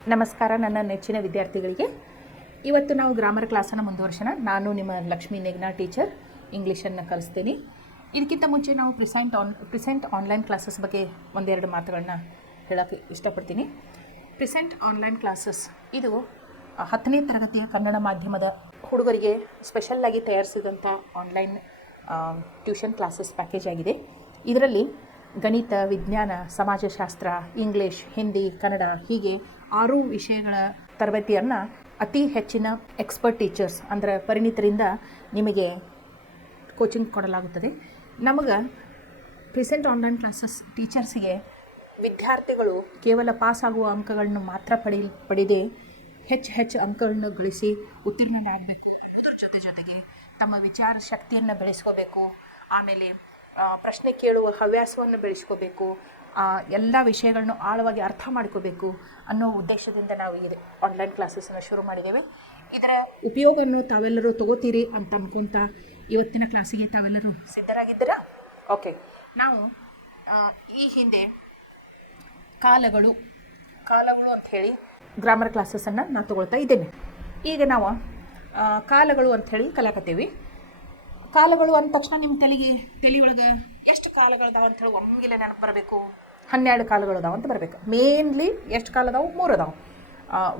ನಮಸ್ಕಾರ ನನ್ನ ನೆಚ್ಚಿನ ವಿದ್ಯಾರ್ಥಿಗಳಿಗೆ. ಇವತ್ತು ನಾವು ಗ್ರಾಮರ್ ಕ್ಲಾಸನ್ನು ಮುಂದುವರ್ಸೋಣ. ನಾನು ನಿಮ್ಮ ಲಕ್ಷ್ಮೀ ನೆಗ್ನಾ ಟೀಚರ್, ಇಂಗ್ಲೀಷನ್ನು ಕಲಿಸ್ತೀನಿ. ಇದಕ್ಕಿಂತ ಮುಂಚೆ ನಾವು ಪ್ರೆಸೆಂಟ್ ಆನ್ಲೈನ್ ಕ್ಲಾಸಸ್ ಬಗ್ಗೆ ಒಂದೆರಡು ಮಾತುಗಳನ್ನ ಹೇಳೋಕ್ಕೆ ಇಷ್ಟಪಡ್ತೀನಿ. ಪ್ರೆಸೆಂಟ್ ಆನ್ಲೈನ್ ಕ್ಲಾಸಸ್ ಇದು 10ನೇ ತರಗತಿಯ ಕನ್ನಡ ಮಾಧ್ಯಮದ ಹುಡುಗರಿಗೆ ಸ್ಪೆಷಲ್ಲಾಗಿ ತಯಾರಿಸಿದಂಥ ಆನ್ಲೈನ್ ಟ್ಯೂಷನ್ ಕ್ಲಾಸಸ್ ಪ್ಯಾಕೇಜ್ ಆಗಿದೆ. ಇದರಲ್ಲಿ ಗಣಿತ, ವಿಜ್ಞಾನ, ಸಮಾಜಶಾಸ್ತ್ರ, ಇಂಗ್ಲೀಷ್, ಹಿಂದಿ, ಕನ್ನಡ ಹೀಗೆ 6 ವಿಷಯಗಳ ತರಬೇತಿಯನ್ನು ಅತಿ ಹೆಚ್ಚಿನ ಎಕ್ಸ್ಪರ್ಟ್ ಟೀಚರ್ಸ್ ಅಂದರೆ ಪರಿಣಿತರಿಂದ ನಿಮಗೆ ಕೋಚಿಂಗ್ ಕೊಡಲಾಗುತ್ತದೆ. ನಮಗೆ ಪ್ರೆಸೆಂಟ್ ಆನ್ಲೈನ್ ಕ್ಲಾಸಸ್ ಟೀಚರ್ಸಿಗೆ ವಿದ್ಯಾರ್ಥಿಗಳು ಕೇವಲ ಪಾಸ್ ಆಗುವ ಅಂಕಗಳನ್ನು ಮಾತ್ರ ಪಡೆದೇ ಹೆಚ್ಚು ಅಂಕಗಳನ್ನು ಗಳಿಸಿ ಉತ್ತೀರ್ಣರಾಗಬೇಕು. ಅದರ ಜೊತೆಗೆ ತಮ್ಮ ವಿಚಾರ ಶಕ್ತಿಯನ್ನು ಬೆಳೆಸ್ಕೋಬೇಕು. ಆಮೇಲೆ ಪ್ರಶ್ನೆ ಕೇಳುವ ಹವ್ಯಾಸವನ್ನು ಬೆಳೆಸ್ಕೋಬೇಕು. ಎಲ್ಲ ವಿಷಯಗಳನ್ನು ಆಳವಾಗಿ ಅರ್ಥ ಮಾಡ್ಕೋಬೇಕು ಅನ್ನೋ ಉದ್ದೇಶದಿಂದ ನಾವು ಈ ಆನ್ಲೈನ್ ಕ್ಲಾಸಸನ್ನು ಶುರು ಮಾಡಿದ್ದೇವೆ. ಇದರ ಉಪಯೋಗವನ್ನು ತಾವೆಲ್ಲರೂ ತಗೋತೀರಿ ಅಂತ ಅನ್ಕೊಂತ ಇವತ್ತಿನ ಕ್ಲಾಸಿಗೆ ತಾವೆಲ್ಲರೂ ಸಿದ್ಧರಾಗಿದ್ದೀರಾ? ಓಕೆ. ನಾವು ಈ ಹಿಂದೆ ಕಾಲಗಳು ಅಂತ ಹೇಳಿ ಗ್ರಾಮರ್ ಕ್ಲಾಸಸನ್ನು ನಾನು ತಗೊಳ್ತಾ ಇದ್ದೇನೆ. ಈಗ ನಾವು ಕಾಲಗಳು ಅಂಥೇಳಿ ಕಲಿಯಾಕತ್ತೀವಿ. ಕಾಲಗಳು ಅಂದ ತಕ್ಷಣ ನಿಮ್ಮ ತಲೆಯೊಳಗೆ ಎಷ್ಟು ಕಾಲಗಳದಾವ ಅಂಥೇಳಿ ಒಮ್ಮೆಲೆ ನೆನಪು ಬರಬೇಕು. 12 ಕಾಲಗಳದಾವ ಅಂತ ಬರಬೇಕು. ಮೇನ್ಲಿ ಎಷ್ಟು ಕಾಲ ಅದಾವು? 3 ಅದಾವೆ.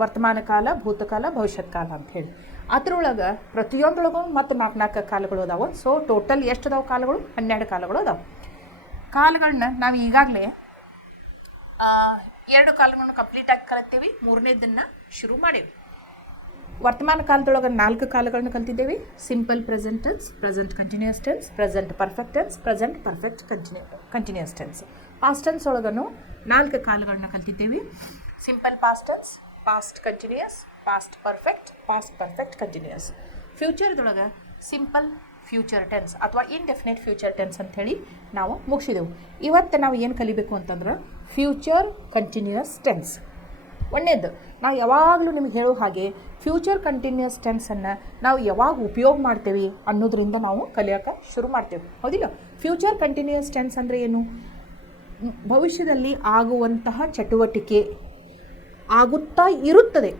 ವರ್ತಮಾನ ಕಾಲ, ಭೂತಕಾಲ, ಭವಿಷ್ಯತ್ ಕಾಲ ಅಂಥೇಳಿ. ಅದರೊಳಗೆ ಪ್ರತಿಯೊಂದರೊಳಗೂ ಮತ್ತು 4 ಕಾಲಗಳು ಅದಾವೆ. ಸೊ ಟೋಟಲ್ ಎಷ್ಟು ಅದಾವೆ ಕಾಲಗಳು? 12 ಕಾಲಗಳು ಅದಾವೆ. ಕಾಲಗಳನ್ನ ನಾವು ಈಗಾಗಲೇ 2 ಕಾಲಗಳನ್ನು ಕಂಪ್ಲೀಟಾಗಿ ಕಲಿತೀವಿ. 3ನೇದನ್ನು ಶುರು ಮಾಡೀವಿ. ವರ್ತಮಾನ ಕಾಲದೊಳಗೆ 4 ಕಾಲಗಳನ್ನು ಕಲ್ತಿದ್ದೇವೆ. Simple present tense, present continuous tense, present perfect tense, present perfect continuous tense. Past tense ಒಳಗೂ 4 ಕಾಲಗಳನ್ನ ಕಲ್ತಿದ್ದೇವೆ. Simple past tense, past continuous, past perfect continuous. ಫ್ಯೂಚರ್ದೊಳಗೆ ಸಿಂಪಲ್ ಫ್ಯೂಚರ್ ಟೆನ್ಸ್ ಅಥವಾ ಇಂಡೆಫಿನೆಟ್ ಫ್ಯೂಚರ್ ಟೆನ್ಸ್ ಅಂಥೇಳಿ ನಾವು ಮುಗಿಸಿದೆವು. ಇವತ್ತು ನಾವು ಏನು ಕಲಿಬೇಕು ಅಂತಂದ್ರೆ ಫ್ಯೂಚರ್ ಕಂಟಿನ್ಯೂಸ್ ಟೆನ್ಸ್. ಒಂದೇದು ನಾವು ಯಾವಾಗಲೂ ನಿಮ್ಗೆ ಹೇಳೋ ಹಾಗೆ ಫ್ಯೂಚರ್ ಕಂಟಿನ್ಯೂಸ್ ಟೆನ್ಸನ್ನು ನಾವು ಯಾವಾಗ ಉಪಯೋಗ ಮಾಡ್ತೇವೆ ಅನ್ನೋದ್ರಿಂದ ನಾವು ಕಲಿಯೋಕೆ ಶುರು ಮಾಡ್ತೇವೆ. ಹೌದಿಲ್ಲ? ಫ್ಯೂಚರ್ ಕಂಟಿನ್ಯೂಸ್ ಟೆನ್ಸ್ ಅಂದರೆ ಏನು? ಭವಿಷ್ಯದಲ್ಲಿ ಆಗುವಂತಹ ಚಟುವಟಿಕೆ ಆಗುತ್ತಾ ಇರುತ್ತದೆ.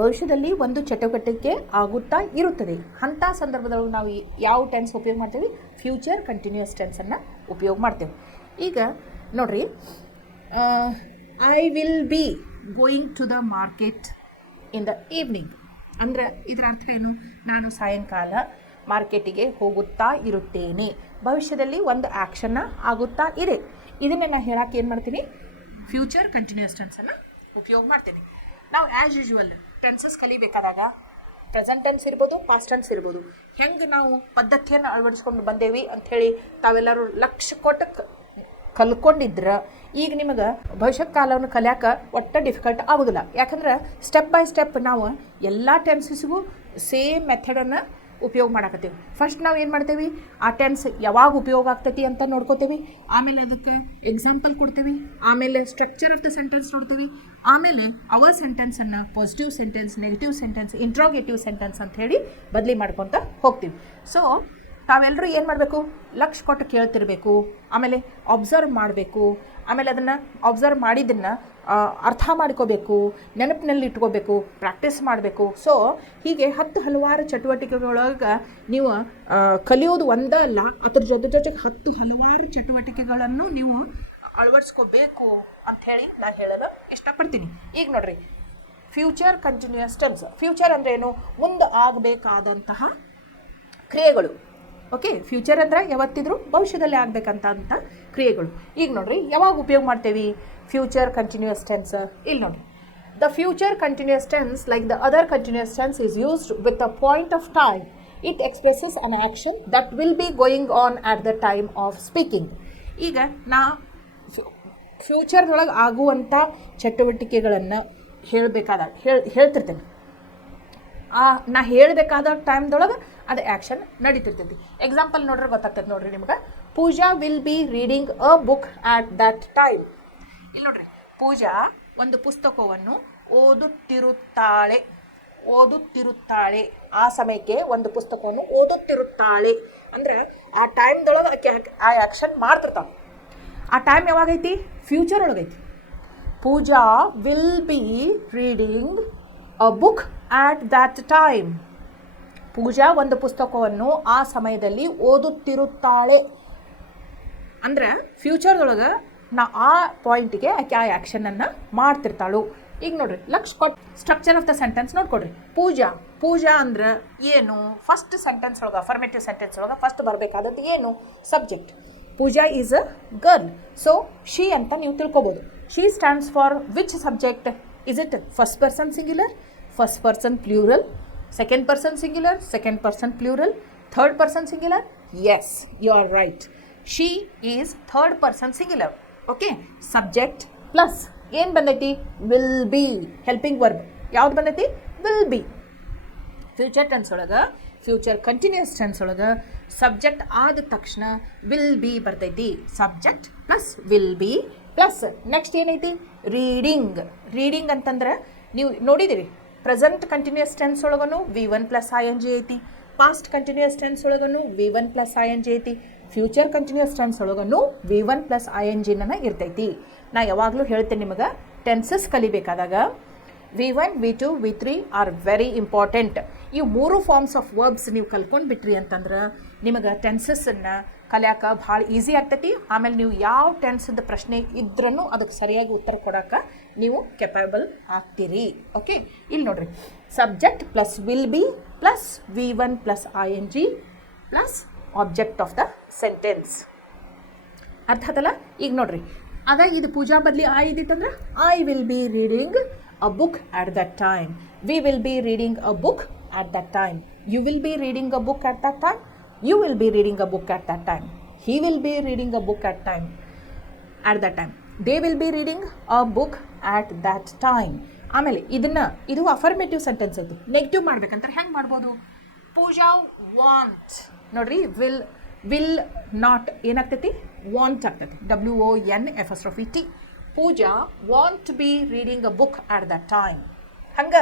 ಭವಿಷ್ಯದಲ್ಲಿ ಒಂದು ಚಟುವಟಿಕೆ ಆಗುತ್ತಾ ಇರುತ್ತದೆ. ಅಂಥ ಸಂದರ್ಭದೊಳಗೆ ನಾವು ಯಾವ ಟೆನ್ಸ್ ಉಪಯೋಗ ಮಾಡ್ತೇವೆ? ಫ್ಯೂಚರ್ ಕಂಟಿನ್ಯೂಸ್ ಟೆನ್ಸನ್ನು ಉಪಯೋಗ ಮಾಡ್ತೇವೆ. ಈಗ ನೋಡಿರಿ, I will be going to the market in the evening ಅಂದರೆ ಇದರ ಅರ್ಥ ಏನು? ನಾನು ಸಾಯಂಕಾಲ ಮಾರ್ಕೆಟಿಗೆ ಹೋಗುತ್ತಾ ಇರುತ್ತೇನೆ. ಭವಿಷ್ಯದಲ್ಲಿ ಒಂದು ಆ್ಯಕ್ಷನ್ನ ಆಗುತ್ತಾ ಇದೆ. ಇದನ್ನು ನಾನು ಹೇಳೋಕೆ ಏನು ಮಾಡ್ತೀನಿ? ಫ್ಯೂಚರ್ ಕಂಟಿನ್ಯೂಸ್ ಟೆನ್ಸನ್ನು ಉಪಯೋಗ ಮಾಡ್ತೀನಿ. ನಾವು ಆ್ಯಸ್ ಯೂಶ್ವಲ್ ಟೆನ್ಸಸ್ ಕಲಿಬೇಕಾದಾಗ ಪ್ರೆಸೆಂಟ್ ಟೆನ್ಸ್ ಇರ್ಬೋದು, ಪಾಸ್ಟ್ ಟೆನ್ಸ್ ಇರ್ಬೋದು, ಹೆಂಗೆ ನಾವು ಪದ್ಧತಿಯನ್ನು ಅಳವಡಿಸ್ಕೊಂಡು ಬಂದೇವಿ ಅಂಥೇಳಿ ತಾವೆಲ್ಲರೂ ಲಕ್ಷ್ಯ ಕೊಟ್ಟು ಕಲ್ಕೊಂಡಿದ್ರೆ ಈಗ ನಿಮಗೆ ಭವಿಷ್ಯತ್ ಕಾಲವನ್ನು ಕಲಿಯೋಕೆ ಒಟ್ಟು ಡಿಫಿಕಲ್ಟ್ ಆಗೋದಿಲ್ಲ. ಯಾಕಂದ್ರೆ ಸ್ಟೆಪ್ ಬೈ ಸ್ಟೆಪ್ ನಾವು ಎಲ್ಲ ಟೆನ್ಸಸ್ಗೂ ಸೇಮ್ ಮೆಥಡನ್ನು ಉಪಯೋಗ ಮಾಡಕತ್ತೀವಿ. ಫಸ್ಟ್ ನಾವು ಏನು ಮಾಡ್ತೇವೆ? ಆ ಟೆನ್ಸ್ ಯಾವಾಗ ಉಪಯೋಗ ಆಗ್ತೈತಿ ಅಂತ ನೋಡ್ಕೋತೀವಿ. ಆಮೇಲೆ ಅದಕ್ಕೆ ಎಕ್ಸಾಂಪಲ್ ಕೊಡ್ತೀವಿ. ಆಮೇಲೆ ಸ್ಟ್ರಕ್ಚರ್ ಆಫ್ ದ ಸೆಂಟೆನ್ಸ್ ನೋಡ್ತೀವಿ. ಆಮೇಲೆ ಅವರ್ ಸೆಂಟೆನ್ಸನ್ನು positive sentence, negative sentence, interrogative sentence ಅಂತ ಹೇಳಿ ಬದಲಿ ಮಾಡ್ಕೊತ ಹೋಗ್ತೀವಿ. ಸೊ ತಾವೆಲ್ಲರೂ ಏನು ಮಾಡಬೇಕು? ಲಕ್ಷ್ಯ ಕೊಟ್ಟು ಕೇಳ್ತಿರ್ಬೇಕು. ಆಮೇಲೆ ಅಬ್ಸರ್ವ್ ಮಾಡಬೇಕು. ಆಮೇಲೆ ಅದನ್ನು ಅಬ್ಸರ್ವ್ ಮಾಡಿದ್ದನ್ನು ಅರ್ಥ ಮಾಡ್ಕೋಬೇಕು, ನೆನಪಿನಲ್ಲಿ ಇಟ್ಕೋಬೇಕು, ಪ್ರಾಕ್ಟೀಸ್ ಮಾಡಬೇಕು. ಸೊ ಹೀಗೆ ಹಲವಾರು ಚಟುವಟಿಕೆಗಳೊಳಗೆ ನೀವು ಕಲಿಯೋದು ಒಂದೇ ಅಲ್ಲ, ಅದ್ರ ಜೊತೆಗೆ ಹಲವಾರು ಚಟುವಟಿಕೆಗಳನ್ನು ನೀವು ಅಳವಡಿಸ್ಕೋಬೇಕು ಅಂಥೇಳಿ ನಾನು ಹೇಳಲು ಇಷ್ಟಪಡ್ತೀನಿ. ಈಗ ನೋಡ್ರಿ, ಫ್ಯೂಚರ್ ಕಂಟಿನ್ಯೂಸ್ ಟೆನ್ಸ್. ಫ್ಯೂಚರ್ ಅಂದರೆ ಏನು? ಮುಂದೆ ಆಗಬೇಕಾದಂತಹ ಕ್ರಿಯೆಗಳು. ಓಕೆ, ಫ್ಯೂಚರ್ ಅಂದರೆ ಯಾವತ್ತಿದ್ರೂ ಭವಿಷ್ಯದಲ್ಲಿ ಆಗಬೇಕಂತ ಕ್ರಿಯೆಗಳು. ಈಗ ನೋಡಿರಿ, ಯಾವಾಗ ಉಪಯೋಗ ಮಾಡ್ತೇವೆ ಫ್ಯೂಚರ್ ಕಂಟಿನ್ಯೂಸ್ ಟೆನ್ಸ್? ಇಲ್ಲಿ ನೋಡಿರಿ, the future continuous tense like the other continuous tense is used with a point of time. It expresses an action that will be going on at the time of speaking. ಈಗ ನಾ ಫ್ಯೂಚರ್ದೊಳಗೆ ಆಗುವಂಥ ಚಟುವಟಿಕೆಗಳನ್ನು ಹೇಳ್ತಿರ್ತೇನೆ. ನಾ ಹೇಳಬೇಕಾದ ಟೈಮ್ದೊಳಗೆ ಅದು action ನಡೀತಿರ್ತೈತಿ. Example ನೋಡ್ರೆ ಗೊತ್ತಾಗ್ತದೆ. ನೋಡ್ರಿ, ನಿಮ್ಗೆ Pooja will be reading a book at that time. ಇಲ್ಲಿ ನೋಡ್ರಿ, ಪೂಜಾ ಒಂದು ಪುಸ್ತಕವನ್ನು ಓದುತ್ತಿರುತ್ತಾಳೆ. ಆ ಸಮಯಕ್ಕೆ ಒಂದು ಪುಸ್ತಕವನ್ನು ಓದುತ್ತಿರುತ್ತಾಳೆ ಅಂದ್ರೆ ಆ ಟೈಮ್ದೊಳಗೆ ಆಕೆ ಆ ಆ್ಯಕ್ಷನ್ ಮಾಡ್ತಿರ್ತಾಳೆ. ಆ ಟೈಮ್ ಯಾವಾಗೈತಿ? ಫ್ಯೂಚರ್ ಒಳಗೈತಿ. Pooja will be reading a book at that time. Pooja ಒಂದು ಪುಸ್ತಕವನ್ನು ಆ ಸಮಯದಲ್ಲಿ ಓದುತ್ತಿರುತ್ತಾಳೆ. ಅಂದ್ರೆ ಫ್ಯೂಚರ್ದೊಳಗೆ ಆ ಪಾಯಿಂಟಿಗೆ ಆಕೆ ಆ ಆ್ಯಕ್ಷನನ್ನು ಮಾಡ್ತಿರ್ತಾಳು. ಈಗ ನೋಡ್ರಿ, ಲಕ್ಷ ಕೊಟ್ಟು ಸ್ಟ್ರಕ್ಚರ್ ಆಫ್ ದ ಸೆಂಟೆನ್ಸ್ ನೋಡ್ಕೊಡ್ರಿ. ಪೂಜಾ ಅಂದ್ರೆ ಏನು? ಫಸ್ಟ್ ಸೆಂಟೆನ್ಸ್ ಒಳಗೆ, ಅಫರ್ಮೇಟಿವ್ ಸೆಂಟೆನ್ಸ್ ಒಳಗೆ ಫಸ್ಟ್ ಬರಬೇಕಾದದ್ದು ಏನು? Subject. Pooja is a girl, so she ಅಂತ ನೀವು ತಿಳ್ಕೊಬೋದು. She stands for which subject? Is it first person singular, first person plural, second person singular, second person plural, third person singular? Yes, you are right. She is third person singular. Okay, subject plus ಏನು ಬಂದೈತಿ? Will be, helping verb ಯಾವ್ದು ಬಂದೈತಿ? Will be. Future tense ಒಳಗೆ, future continuous tense ಒಳಗೆ subject ಆದ ತಕ್ಷಣ will be ಬರ್ತೈತಿ. Subject plus will be plus next ಏನೈತಿ? ರೀಡಿಂಗ್ ಅಂತಂದ್ರೆ ನೀವು ನೋಡಿದಿರಿ, ಪ್ರೆಸೆಂಟ್ ಕಂಟಿನ್ಯೂಸ್ ಟೆನ್ಸ್ ಒಳಗೂ V1 ಪ್ಲಸ್ ING ಐತಿ, ಪಾಸ್ಟ್ ಕಂಟಿನ್ಯೂಸ್ ಟೆನ್ಸ್ ಒಳಗೂ V1 ಪ್ಲಸ್ ING ಐತಿ, ಫ್ಯೂಚರ್ ಕಂಟಿನ್ಯೂಸ್ ಟೆನ್ಸ್ ಒಳಗೂ V1 ಪ್ಲಸ್ ING ಇರ್ತೈತಿ. ನಾ ಯಾವಾಗಲೂ ಹೇಳ್ತೇನೆ ನಿಮಗೆ, ಟೆನ್ಸಸ್ ಕಲಿಬೇಕಾದಾಗ V1, V2, V3 are very important. ಈ 3 ಫಾರ್ಮ್ಸ್ ಆಫ್ ವರ್ಬ್ಸ್ ನೀವು ಕಲ್ಕೊಂಡು ಬಿಟ್ರಿ ಅಂತಂದ್ರೆ ನಿಮಗೆ ಟೆನ್ಸಸ್ಸನ್ನು ಕಲಿಯಾಕ ಭಾಳ ಈಸಿ ಆಗ್ತೈತಿ. ಆಮೇಲೆ ನೀವು ಯಾವ ಟೆನ್ಸದ ಪ್ರಶ್ನೆ ಇದ್ರೂ ಅದಕ್ಕೆ ಸರಿಯಾಗಿ ಉತ್ತರ ಕೊಡೋಕೆ ನೀವು ಕೆಪಬಲ್ ಆಗ್ತೀರಿ. ಓಕೆ, ಇಲ್ಲಿ ನೋಡ್ರಿ, subject plus will be plus V1 plus ING plus object of the sentence. ಅರ್ಥ ಆತಲ್ಲ? ಈಗ ನೋಡ್ರಿ, ಇದು ಪೂಜಾ ಬದಲಿ ಐ ಇದ್ದಿತ್ತಂದ್ರೆ I will be reading a book at that time. We will be reading a book at that time. You will be reading a book at that time. You will be reading a book at that time. He will be reading a book at that time. They will be reading a book at that time. ಆಮೇಲೆ ಇದು affirmative sentence ಐತಿ. Negative ಮಾಡ್ಬೇಕಂದ್ರೆ ಹೆಂಗೆ ಮಾಡ್ಬೋದು? Pooja won't, ನೋಡ್ರಿ, will not ಏನಾಗ್ತೈತಿ? Won't ಆಗ್ತೈತಿ. WONT. Pooja won't be reading a book at that time. ಹಂಗೆ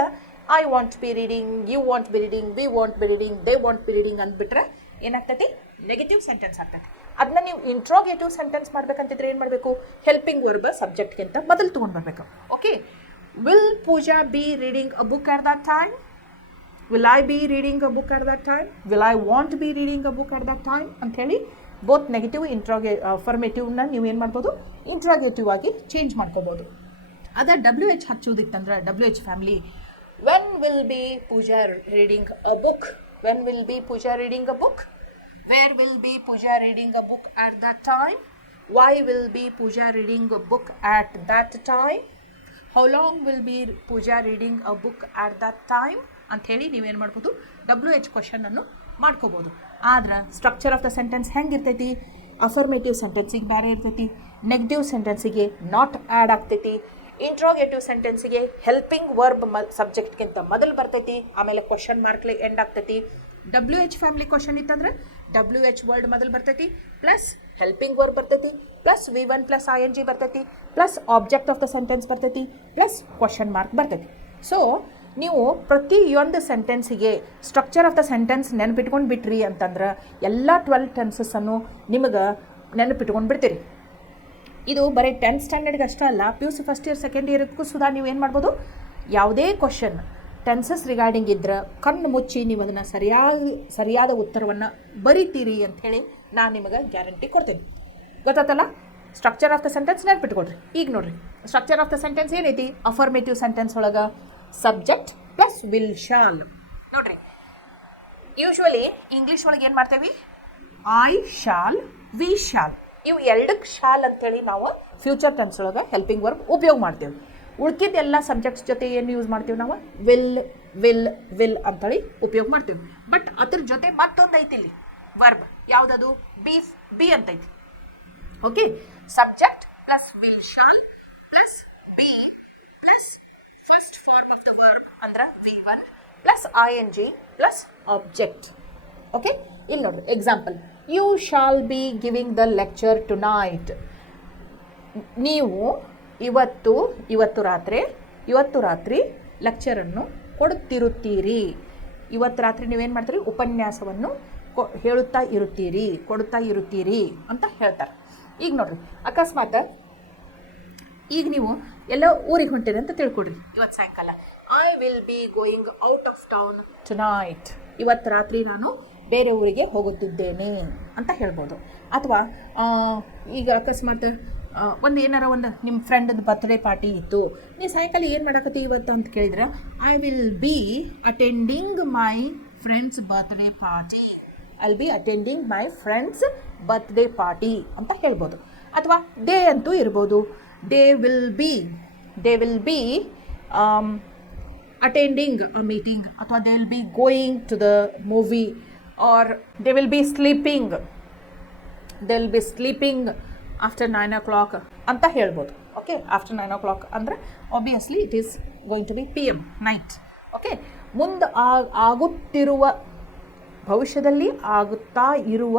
I want be reading, you won't be reading, we won't be reading, they won't be reading ಅಂದ್ಬಿಟ್ರೆ ಏನಾಗ್ತೈತಿ? ನೆಗೆಟಿವ್ ಸೆಂಟೆನ್ಸ್ ಆಗ್ತೈತಿ. ಅದನ್ನ ನೀವು interrogative sentence ಮಾಡ್ಬೇಕಂತಿದ್ರೆ ಏನು ಮಾಡಬೇಕು? ಹೆಲ್ಪಿಂಗ್ ವರ್ಬ್ ಸಬ್ಜೆಕ್ಟ್ಗಿಂತ ಮೊದಲು ತೊಗೊಂಡು ಬರಬೇಕು. Okay, will Pooja be reading a book at that time? Will I be reading a book at that time? Will I want be reading a book at that time ಅಂಥೇಳಿ both negative ಅಫರ್ಮೇಟಿವ್ನ ನೀವು ಏನು ಮಾಡ್ಬೋದು? Interrogative ಆಗಿ change ಮಾಡ್ಕೋಬೋದು. ಅದ WH ಹಚ್ಚೋದಿತ್ತಂದ್ರೆ WH family, when will be Pooja reading a book? When will be Pooja reading a book? Where will be Pooja reading a book at that time? Why will be Pooja reading a book at that time? How long will be Pooja reading a book at that time ಅಂಥೇಳಿ ನೀವೇನು ಮಾಡ್ಬೋದು? WH ಕ್ವಶನನ್ನು ಮಾಡ್ಕೋಬೋದು. ಆದ್ರೆ structure of the sentence ಹೆಂಗಿರ್ತೈತಿ? Affirmative ಸೆಂಟೆನ್ಸಿಗೆ ಬೇರೆ ಇರ್ತೈತಿ, ನೆಗೆಟಿವ್ ಸೆಂಟೆನ್ಸಿಗೆ ನಾಟ್ ಆ್ಯಡ್ ಆಗ್ತೈತಿ, ಇಂಟ್ರೋಗೇಟಿವ್ ಸೆಂಟೆನ್ಸಿಗೆ ಹೆಲ್ಪಿಂಗ್ ವರ್ಬ್ ಸಬ್ಜೆಕ್ಟ್ಗಿಂತ ಮೊದಲು ಬರ್ತೈತಿ, ಆಮೇಲೆ ಕ್ವಶನ್ ಮಾರ್ಕ್ಲೆ ಎಂಡ್ ಆಗ್ತೈತಿ. WH ಫ್ಯಾಮಿಲಿ ಕ್ವಶನ್ ಇತ್ತಂದ್ರೆ WH ವರ್ಡ್ ಮೊದಲು ಬರ್ತೈತಿ, ಪ್ಲಸ್ ಹೆಲ್ಪಿಂಗ್ ವರ್ಬ್ ಬರ್ತೈತಿ, ಪ್ಲಸ್ V1 ಪ್ಲಸ್ ING ಬರ್ತೈತಿ, plus object of the sentence ಬರ್ತೈತಿ, ಪ್ಲಸ್ ಕ್ವಶನ್ ಮಾರ್ಕ್ ಬರ್ತೈತಿ. ಸೊ ನೀವು ಪ್ರತಿಯೊಂದು ಸೆಂಟೆನ್ಸಿಗೆ ಸ್ಟ್ರಕ್ಚರ್ ಆಫ್ ದ ಸೆಂಟೆನ್ಸ್ ನೆನಪಿಟ್ಕೊಂಡು ಬಿಟ್ರಿ ಅಂತಂದ್ರೆ ಎಲ್ಲ 12 ಟೆನ್ಸಸ್ಸನ್ನು ನಿಮಗೆ ನೆನಪಿಟ್ಕೊಂಡು ಬಿಡ್ತೀರಿ. ಇದು ಬರೀ 10th ಸ್ಟ್ಯಾಂಡರ್ಡ್ಗೆ ಅಷ್ಟೇ ಅಲ್ಲ, PUC first year second year ಸುಧಾ ನೀವು ಏನು ಮಾಡ್ಬೋದು? ಯಾವುದೇ ಕ್ವಶನ್ ಟೆನ್ಸಸ್ ರಿಗಾರ್ಡಿಂಗ್ ಇದ್ರೆ ಕಣ್ಣು ಮುಚ್ಚಿ ನೀವು ಅದನ್ನು ಸರಿಯಾದ ಉತ್ತರವನ್ನು ಬರಿತೀರಿ ಅಂಥೇಳಿ ನಾನು ನಿಮಗೆ ಗ್ಯಾರಂಟಿ ಕೊಡ್ತೀನಿ. ಗೊತ್ತಾತಲ್ಲ? ಸ್ಟ್ರಕ್ಚರ್ ಆಫ್ ದ ಸೆಂಟೆನ್ಸ್ ನೆನಪಿಟ್ಕೊಡ್ರಿ. ಈಗ ನೋಡ್ರಿ, ಸ್ಟ್ರಕ್ಚರ್ ಆಫ್ ದ ಸೆಂಟೆನ್ಸ್ ಏನೈತಿ? ಅಫರ್ಮೇಟಿವ್ ಸೆಂಟೆನ್ಸ್ ಒಳಗೆ ಸಬ್ಜೆಕ್ಟ್ ಪ್ಲಸ್ ವಿಲ್ ಶಾಲ್. ನೋಡ್ರಿ, ಯೂಶ್ವಲಿ ಇಂಗ್ಲೀಷ್ ಒಳಗೆ ಏನು ಮಾಡ್ತೇವೆ? I shall, we shall. ಇವು ಎರಡಕ್ಕೆ ಶಾಲ್ ಅಂತೇಳಿ ನಾವು ಫ್ಯೂಚರ್ ಟೆನ್ಸ್ ಒಳಗೆ ಹೆಲ್ಪಿಂಗ್ ವರ್ಬ್ ಉಪಯೋಗ ಮಾಡ್ತೇವೆ. ಉಳ್ಕಿದ್ದೆಲ್ಲ ಸಬ್ಜೆಕ್ಟ್ಸ್ ಜೊತೆ ಏನು ಯೂಸ್ ಮಾಡ್ತೀವಿ ನಾವು? ವಿಲ್ ಅಂತೇಳಿ ಉಪಯೋಗ ಮಾಡ್ತೀವಿ. ಬಟ್ ಅದ್ರ ಜೊತೆ ಮತ್ತೊಂದು ಐತಿ ಇಲ್ಲಿ ವರ್ಬ್. ಯಾವುದದು? ಬಿ ಅಂತೈತಿ. Okay, subject plus will shall plus be plus first form of the verb ಅಂದ್ರೆ V1 plus ING plus object. Okay, ಇಲ್ಲಿ ನೋಡ್ರಿ example, you shall be giving the lecture tonight. ನೀವು ಇವತ್ತು ರಾತ್ರಿ ಲೆಕ್ಚರನ್ನು ಕೊಡುತ್ತಿರುತ್ತೀರಿ. ಇವತ್ತು ರಾತ್ರಿ ನೀವೇನು ಮಾಡ್ತೀರಿ? ಉಪನ್ಯಾಸವನ್ನು ಕೊಡುತ್ತಾ ಇರುತ್ತೀರಿ ಅಂತ ಹೇಳ್ತಾರೆ. ಈಗ ನೋಡ್ರಿ, ಅಕಸ್ಮಾತ್ ಈಗ ನೀವು ಎಲ್ಲ ಊರಿಗೆ ಹೊಂಟಿದೆ ಅಂತ ತಿಳ್ಕೊಡ್ರಿ. ಇವತ್ತು ಸಾಯಂಕಾಲ I will be going out of town tonight. ಇವತ್ತು ರಾತ್ರಿ ನಾನು ಬೇರೆ ಊರಿಗೆ ಹೋಗುತ್ತಿದ್ದೇನೆ ಅಂತ ಹೇಳ್ಬೋದು. ಅಥವಾ ಈಗ ಅಕಸ್ಮಾತ್ ಒಂದು ನಿಮ್ಮ ಫ್ರೆಂಡದ ಬರ್ತ್ಡೇ ಪಾರ್ಟಿ ಇತ್ತು, ನೀವು ಸಾಯಂಕಾಲ ಏನು ಮಾಡಕತ್ತಿ ಇವತ್ತು ಅಂತ ಕೇಳಿದ್ರೆ I will be attending my friend's birthday party. I will be attending my friend's birthday party ಅಂತ ಹೇಳ್ಬೋದು. ಅಥವಾ ಡೇ ಅಂತೂ ಇರ್ಬೋದು. They will be attending a meeting, ಅಥವಾ they will be going to the movie, or they will be sleeping after 9 o'clock ಅಂತ ಹೇಳ್ಬೋದು. Okay, after 9 o'clock ಅಂದರೆ obviously it is going to be PM night. Okay, ಮುಂದೆ ಆಗುತ್ತಿರುವ ಭವಿಷ್ಯದಲ್ಲಿ ಆಗುತ್ತಾ ಇರುವ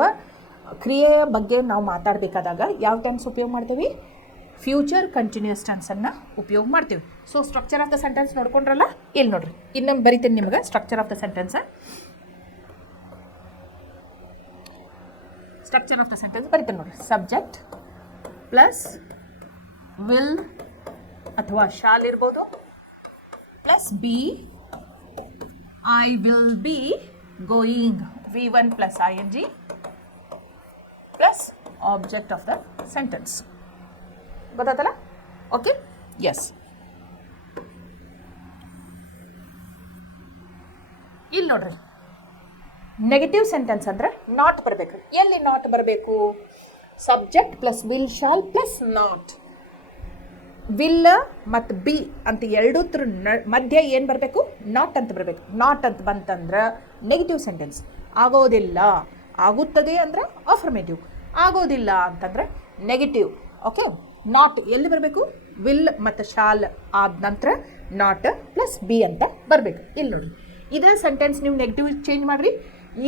ಕ್ರಿಯೆಯ ಬಗ್ಗೆ ನಾವು ಮಾತಾಡಬೇಕಾದಾಗ ಯಾವ ಟೆನ್ಸ್ ಉಪಯೋಗ ಮಾಡ್ತೀವಿ? ಫ್ಯೂಚರ್ ಕಂಟಿನ್ಯೂಸ್ ಟೆನ್ಸನ್ನು ಉಪಯೋಗ ಮಾಡ್ತೀವಿ. So structure of the sentence ನೋಡ್ಕೊಂಡ್ರಲ್ಲ, ಇಲ್ಲಿ ನೋಡ್ರಿ, ಇನ್ನೊಂದು ಬರಿತೀನಿ ನಿಮ್ಗೆ structure of the sentence. Structure of the sentence ಬರಿತೀನಿ ನೋಡ್ರಿ. ಸಬ್ಜೆಕ್ಟ್ ಪ್ಲಸ್ ವಿಲ್ ಅಥವಾ ಶಾಲ್ ಇರ್ಬೋದು, plus be I will be going, V1 plus ing plus object of the sentence. ಗೊತ್ತಾತಲ್ಲ? Okay, yes. ಇಲ್ಲಿ ನೋಡ್ರಿ, ನೆಗೆಟಿವ್ ಸೆಂಟೆನ್ಸ್ ಅಂದರೆ ನಾಟ್ ಬರಬೇಕು. ಎಲ್ಲಿ ನಾಟ್ ಬರಬೇಕು? Subject plus will shall plus not. Will ಮತ್ತು ಬಿ ಅಂತ ಎರಡೂತ್ರ ಮಧ್ಯೆ ಏನು ಬರಬೇಕು? ನಾಟ್ ಅಂತ ಬರಬೇಕು. ನಾಟ್ ಅಂತ ಬಂತಂದ್ರೆ ನೆಗೆಟಿವ್ ಸೆಂಟೆನ್ಸ್. ಆಗೋದಿಲ್ಲ, ಆಗುತ್ತದೆ ಅಂದರೆ ಅಫರ್ಮೇಟಿವ್, ಆಗೋದಿಲ್ಲ ಅಂತಂದ್ರೆ ನೆಗೆಟಿವ್. ಓಕೆ, ನಾಟ್ ಎಲ್ಲಿ ಬರಬೇಕು? ವಿಲ್ ಮತ್ತು ಶಾಲ್ ಆದ ನಂತರ ನಾಟ್ ಪ್ಲಸ್ ಬಿ ಅಂತ ಬರಬೇಕು. ಇಲ್ಲಿ ನೋಡಿರಿ, ಇದೇ ಸೆಂಟೆನ್ಸ್ ನೀವು ನೆಗೆಟಿವ್ ಚೇಂಜ್ ಮಾಡಿರಿ.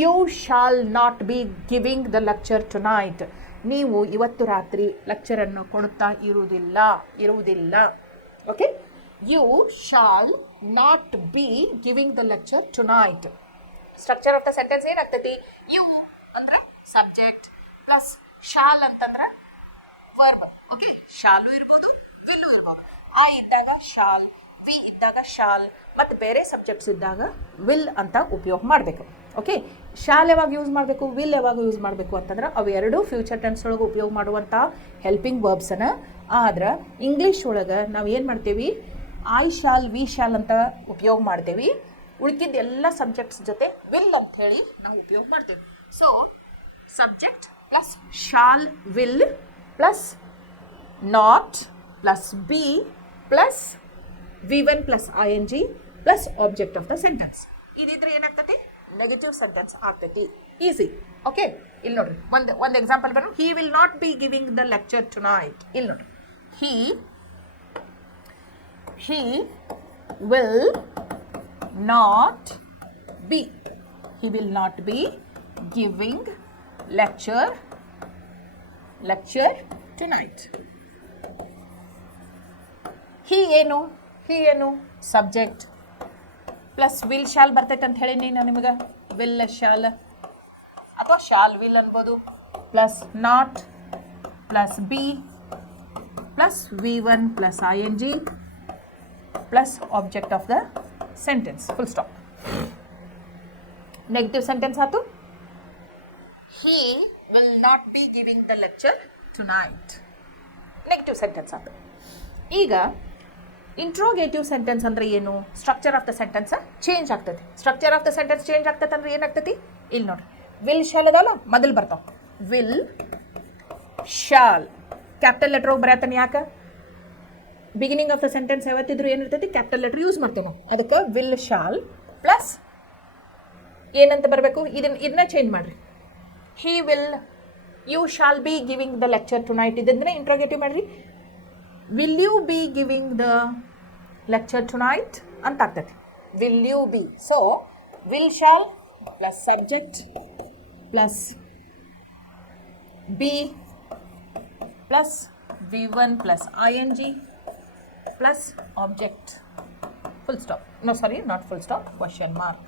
You shall not be giving the lecture tonight. ನೀವು ಇವತ್ತು ರಾತ್ರಿ ಲೆಕ್ಚರನ್ನು ಕೊಡುತ್ತಾ ಇರುವುದಿಲ್ಲ. Okay, you shall not be giving the lecture tonight. Structure of the sentence ಏನಾಗ್ತೈತಿ? ಯು ಅಂದ್ರೆ ಸಬ್ಜೆಕ್ಟ್ ಪ್ಲಸ್ ಶಾಲ್ ಅಂತಂದ್ರೆ ವರ್ಬ್. ಓಕೆ, ಶಾಲು ಇರ್ಬೋದು, ವಿಲ್ಲು ಇರ್ಬೋದು. ಐ ಇದ್ದಾಗ ಶಾಲ್, ವಿ ಇದ್ದಾಗ ಶಾಲ್, ಮತ್ತು ಬೇರೆ ಸಬ್ಜೆಕ್ಟ್ಸ್ ಇದ್ದಾಗ ವಿಲ್ ಅಂತ ಉಪಯೋಗ ಮಾಡಬೇಕು. ಓಕೆ, ಶಾಲ್ ಯಾವಾಗ ಯೂಸ್ ಮಾಡಬೇಕು, ವಿಲ್ ಯಾವಾಗ ಯೂಸ್ ಮಾಡಬೇಕು ಅಂತಂದ್ರೆ ಅವೆರಡೂ ಫ್ಯೂಚರ್ ಟೆನ್ಸ್ ಒಳಗೆ ಉಪಯೋಗ ಮಾಡುವಂಥ ಹೆಲ್ಪಿಂಗ್ ವರ್ಬ್ಸನ್ನು. ಆದ್ರೆ ಇಂಗ್ಲೀಷ್ ಒಳಗೆ ನಾವು ಏನು ಮಾಡ್ತೀವಿ? ಐ ಶಾಲ್, ವಿ ಶಾಲ್ ಅಂತ ಉಪಯೋಗ ಮಾಡ್ತೀವಿ. ಉಳ್ಕಿದ ಎಲ್ಲ ಸಬ್ಜೆಕ್ಟ್ಸ್ ಜೊತೆ ವಿಲ್ ಅಂತ ಹೇಳಿ ನಾವು ಉಪಯೋಗ ಮಾಡ್ತೇವೆ. So subject plus shall will plus not plus be plus V1 plus ing plus object of the sentence. ಇದಿದ್ರೆ ಏನಾಗ್ತೈತಿ? ನೆಗೆಟಿವ್ ಸೆಂಟೆನ್ಸ್ ಆಗ್ತೈತಿ. ಈಸಿ. ಓಕೆ, ಇಲ್ಲಿ ನೋಡ್ರಿ, ಒಂದು ಎಕ್ಸಾಂಪಲ್ ಬರೋಣ. He will not be giving the lecture tonight. ಇಲ್ಲಿ ನೋಡ್ರಿ, he will not be giving lecture tonight. he ಏನು ಸಬ್ಜೆಕ್ಟ್ ಪ್ಲಸ್ ವಿಲ್ ಶಾಲ್ ಬರ್ತೈತೆ ಅಂತ ಹೇಳಿ ನಾನು ನಿಮಗೆ. ವಿಲ್ ಶಾಲ್ ಅಥವಾ ಶಾಲ್ ವಿಲ್ ಅನ್ಬೋದು, plus not plus be plus V1 plus ing plus object of the sentence. Full stop. Negative sentence ಆಯ್ತು. he will not be giving the lecture tonight. Negative sentence ಆಯ್ತು. ಈಗ interrogative sentence ಅಂದರೆ ಏನು? Structure of the sentence change ಆಗ್ತದೆ. Structure of the sentence change ಆಗ್ತದೆ ಅಂದ್ರೆ ಏನಾಗ್ತೈತಿ? ಇಲ್ಲಿ ನೋಡ್ರಿ, ವಿಲ್ ಶಾಲ್ ಅದಾವಲ್ಲ, ಮೊದಲು ಬರ್ತಾವ. ವಿಲ್ ಶಾಲ್ ಕ್ಯಾಪಿಟಲ್ ಲೆಟರ್ ಹೋಗಿ ಬರತ್ತಾನೆ. ಯಾಕೆ? ಬಿಗಿನಿಂಗ್ ಆಫ್ ದ ಸೆಂಟೆನ್ಸ್ ಯಾವತ್ತಿದ್ರು ಏನಿರ್ತೈತಿ? ಕ್ಯಾಪಿಟಲ್ ಲೆಟರ್ ಯೂಸ್ ಮಾಡ್ತೇವೆ ನಾವು. ಅದಕ್ಕೆ ವಿಲ್ ಶಾಲ್ ಪ್ಲಸ್ ಏನಂತ ಬರಬೇಕು? ಇದನ್ನ ಚೇಂಜ್ ಮಾಡಿರಿ. you shall be giving the lecture tonight. ಇದನ್ನ ಇಂಟ್ರೋಗೇಟಿವ್ ಮಾಡ್ರಿ. will you be giving the lecture tonight ಅಂತ ಆಗ್ತೈತಿ. will you be. so will shall plus subject plus be plus V1 plus ing plus object. full stop. no sorry not full stop, question mark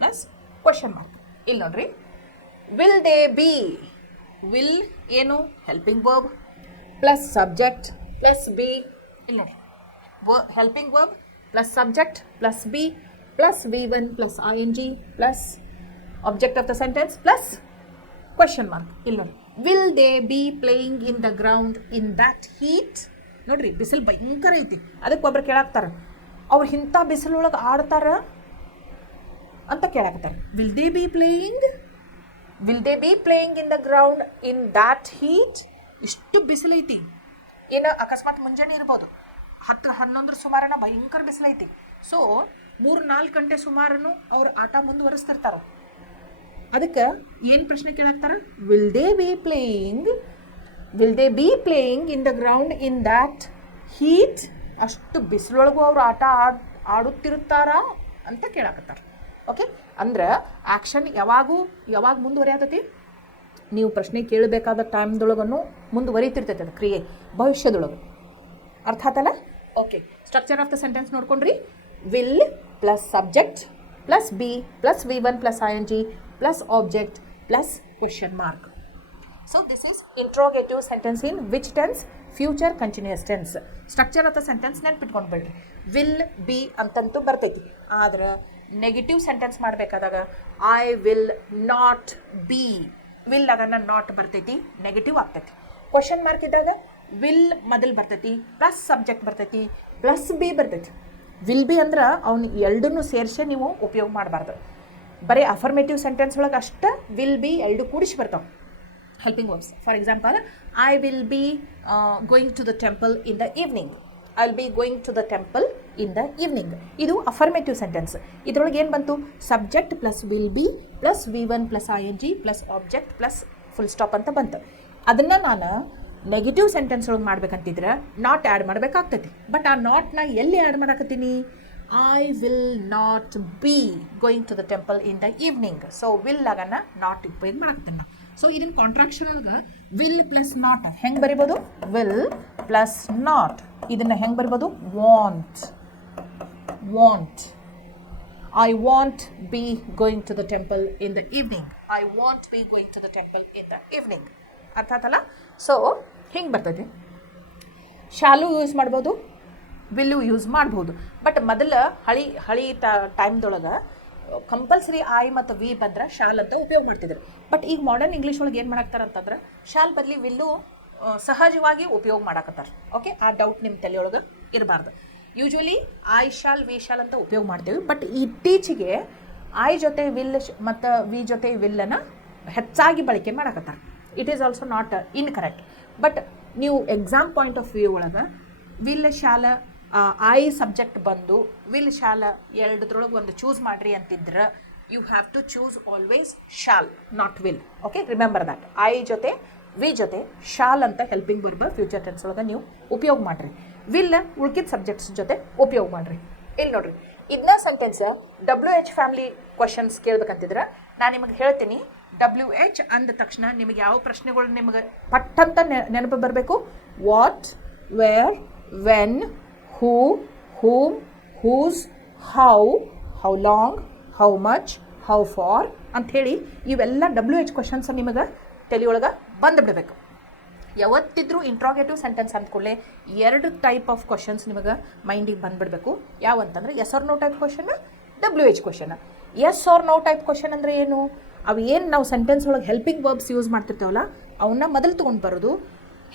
plus question mark. ಇಲ್ಲಿ ನೋಡ್ರಿ, will they be, will ಏನು helping verb plus subject plus B ಇಲ್ಲಿ ನೋಡಿ, helping verb plus subject plus be plus V1 plus ING plus object of the sentence plus question mark. ಇಲ್ಲಿ ನೋಡಿ, will they be playing in the ground in that heat. ನೋಡ್ರಿ, ಬಿಸಿಲು ಭಯಂಕರ ಐತಿ, ಅದಕ್ಕೆ ಒಬ್ರು ಕೇಳಾಕ್ತಾರ, ಅವ್ರು ಇಂಥ ಬಿಸಿಲೊಳಗೆ ಆಡ್ತಾರ ಅಂತ ಕೇಳಾಕ್ತಾರೆ. Will they be playing in the ground in that heat. ಇಷ್ಟು ಬಿಸಿಲೈತಿ, ಏನು ಅಕಸ್ಮಾತ್ ಮುಂಜಾನೆ ಇರ್ಬೋದು, 10-11 ಸುಮಾರನ ಭಯಂಕರ ಬಿಸಿಲೈತಿ. ಸೊ 3-4 ಗಂಟೆ ಸುಮಾರನು ಅವ್ರು ಆಟ ಮುಂದುವರಿಸ್ತಿರ್ತಾರ. ಅದಕ್ಕೆ ಏನು ಪ್ರಶ್ನೆ ಕೇಳಾಕ್ತಾರ? Will they be playing in the ground in that heat. ಅಷ್ಟು ಬಿಸಿಲೊಳಗೂ ಅವ್ರು ಆಟ ಆಡುತ್ತಿರುತ್ತಾರ ಅಂತ ಕೇಳಾಕತ್ತಾರ. ಓಕೆ, ಅಂದ್ರೆ ಆ್ಯಕ್ಷನ್ ಯಾವಾಗ ಮುಂದುವರಿಯಾತೈತಿ? ನೀವು ಪ್ರಶ್ನೆ ಕೇಳಬೇಕಾದ ಟೈಮ್ದೊಳಗನ್ನು ಮುಂದುವರಿತಿರ್ತೈತೆ ಅದು ಕ್ರಿಯೆ ಭವಿಷ್ಯದೊಳಗೆ. ಅರ್ಥ ಆತಲ್ಲ? Okay, structure of the sentence ನೋಡ್ಕೊಂಡ್ರಿ. Will plus subject plus be plus V1 plus ING plus object plus question mark. So this is interrogative sentence in which tense? Future continuous tense. Structure of the sentence ನೆನ್ಪಿಟ್ಕೊಂಡು ಬಿಡ್ರಿ. Will be ಅಂತಂತೂ ಬರ್ತೈತಿ, ಆದ್ರೆ negative sentence ಮಾಡಬೇಕಾದಾಗ I will not be, will ಆಗನ not ಬರ್ತೈತಿ, negative ಆಗ್ತೈತಿ. Question mark ಇದ್ದಾಗ ವಿಲ್ ಮೊದಲು ಬರ್ತೈತಿ, ಪ್ಲಸ್ ಸಬ್ಜೆಕ್ಟ್ ಬರ್ತೈತಿ, ಪ್ಲಸ್ ಬಿ ಬರ್ತೈತಿ. ವಿಲ್ ಬಿ ಅಂದ್ರೆ ಅವ್ನು ಎರಡನ್ನೂ ಸೇರಿಸಿ ನೀವು ಉಪಯೋಗ ಮಾಡಬಾರ್ದು. ಬರೀ ಅಫರ್ಮೇಟಿವ್ ಸೆಂಟೆನ್ಸ್ ಒಳಗೆ ಅಷ್ಟೇ ವಿಲ್ ಬಿ ಎರಡು ಕೂಡಿಸಿ ಬರ್ತಾವೆ helping verbs. For example, I will be going to the temple in the evening. I will be going to the temple in the evening. ಇದು ಅಫರ್ಮೇಟಿವ್ ಸೆಂಟೆನ್ಸ್. ಇದರೊಳಗೆ ಏನು ಬಂತು? Subject plus will be plus V1 plus ING plus object plus full stop ಅಂತ ಬಂತು. ಅದನ್ನು ನಾನು negative sentence ಒಳಗೆ ಮಾಡ್ಬೇಕಂತಿದ್ರೆ ನಾಟ್ ಆ್ಯಡ್ ಮಾಡಬೇಕಾಗ್ತೈತಿ. ಬಟ್ ಆ ನಾಟ್ನ ಎಲ್ಲಿ ಆ್ಯಡ್ ಮಾಡಕತ್ತೀನಿ? I will not be going to the temple in the evening. So will ಆಗನ ನಾಟ್ ಉಪಯೋಗ ಮಾಡಕತ್ತೀನಿ ನಾವು. ಸೊ ಇದನ್ನ ಕಾಂಟ್ರಾಕ್ಷನ್ ಒಳಗೆ ವಿಲ್ ಪ್ಲಸ್ ನಾಟ್ ಹೆಂಗೆ ಬರಿಬೋದು? Will plus not. ಇದನ್ನು ಹೆಂಗೆ ಬರಿಬೋದು? Want. I won't be going to the temple in the evening. I won't be going to the temple in the evening. ಅರ್ಥ ಆತಲ್ಲ? ಸೊ ಹಿಂಗೆ ಬರ್ತೈತಿ. ಶಾಲು ಯೂಸ್ ಮಾಡ್ಬೋದು, ವಿಲ್ಲು ಯೂಸ್ ಮಾಡ್ಬೋದು. ಬಟ್ ಮೊದಲು ಹಳಿ ಟೈಮ್ದೊಳಗೆ ಕಂಪಲ್ಸರಿ ಐ ಮತ್ತು ವಿ ಬಂದ್ರೆ ಶಾಲ್ ಅಂತ ಉಪಯೋಗ ಮಾಡ್ತಿದ್ರು. ಬಟ್ ಈಗ ಮಾಡರ್ನ್ ಇಂಗ್ಲೀಷ್ ಒಳಗೆ ಏನು ಮಾಡಾಕ್ತಾರೆ ಅಂತಂದ್ರೆ ಶಾಲ್ ಬದಲಿ ವಿಲ್ಲು ಸಹಜವಾಗಿ ಉಪಯೋಗ ಮಾಡಾಕತ್ತಾರೆ. ಓಕೆ, ಆ ಡೌಟ್ ನಿಮ್ಮ ತಲೆಯೊಳಗೆ ಇರಬಾರ್ದು. Usually I shall we shawl ಅಂತ ಉಪಯೋಗ ಮಾಡ್ತೀವಿ. ಬಟ್ ಇತ್ತೀಚೆಗೆ ಐ ಜೊತೆ ವಿಲ್ ಮತ್ತು ವಿ ಜೊತೆ ವಿಲ್ಲನ್ನು ಹೆಚ್ಚಾಗಿ ಬಳಕೆ ಮಾಡಾಕತ್ತಾರೆ. It is also not incorrect. But ನೀವು ಎಕ್ಸಾಮ್ ಪಾಯಿಂಟ್ ಆಫ್ ವ್ಯೂ ಒಳಗೆ ವಿಲ್ ಶಾಲ ಐ ಸಬ್ಜೆಕ್ಟ್ ಬಂದು ವಿಲ್ ಶಾಲ ಎರಡದ್ರೊಳಗೆ ಒಂದು ಚೂಸ್ ಮಾಡಿರಿ ಅಂತಿದ್ರೆ you have to choose always shall, not will. Okay, remember that. I ಜೊತೆ ವಿ ಜೊತೆ ಶಾಲ್ ಅಂತ ಹೆಲ್ಪಿಂಗ್ ವರ್ಬ್ ಫ್ಯೂಚರ್ ಟೆನ್ಸ್ ಒಳಗೆ ನೀವು ಉಪಯೋಗ ಮಾಡಿರಿ. ವಿಲ್ ಉಳ್ಕಿದ ಸಬ್ಜೆಕ್ಟ್ಸ್ ಜೊತೆ ಉಪಯೋಗ ಮಾಡಿರಿ. ಇಲ್ಲಿ ನೋಡ್ರಿ, ಇದನ್ನ ಸೆಂಟೆನ್ಸ್ WH ಫ್ಯಾಮಿಲಿ ಕ್ವಶನ್ಸ್ ಕೇಳ್ಬೇಕಂತಿದ್ರೆ ನಾನು ನಿಮಗೆ ಹೇಳ್ತೀನಿ. WH ಅಂದ ತಕ್ಷಣ ನಿಮಗೆ ಯಾವ ಪ್ರಶ್ನೆಗಳು ನಿಮಗೆ ಪಟ್ಟಂತ ನೆನಪು ಬರಬೇಕು? What, where, when, who, whom, whose, how long, how much, how far ಅಂಥೇಳಿ ಇವೆಲ್ಲ WH ಕ್ವಶನ್ಸ್ ನಿಮಗೆ ತಲೆಯೊಳಗೆ ಬಂದುಬಿಡಬೇಕು. ಯಾವತ್ತಿದ್ರೂ ಇಂಟ್ರಾಗೇಟಿವ್ ಸೆಂಟೆನ್ಸ್ ಅಂದ್ಕೊಳ್ಳೆ 2 ಟೈಪ್ ಆಫ್ ಕ್ವಶನ್ಸ್ ನಿಮಗೆ ಮೈಂಡಿಗೆ ಬಂದುಬಿಡಬೇಕು. ಯಾವಂತಂದ್ರೆ yes or no type question, WH question. Yes or no type question ಅಂದರೆ ಏನು? ಅವು ಏನು ನಾವು ಸೆಂಟೆನ್ಸ್ ಒಳಗೆ ಹೆಲ್ಪಿಂಗ್ ವರ್ಬ್ಸ್ ಯೂಸ್ ಮಾಡ್ತಿರ್ತೇವಲ್ಲ ಅವನ್ನ ಮೊದಲು ತೊಗೊಂಡು ಬರೋದು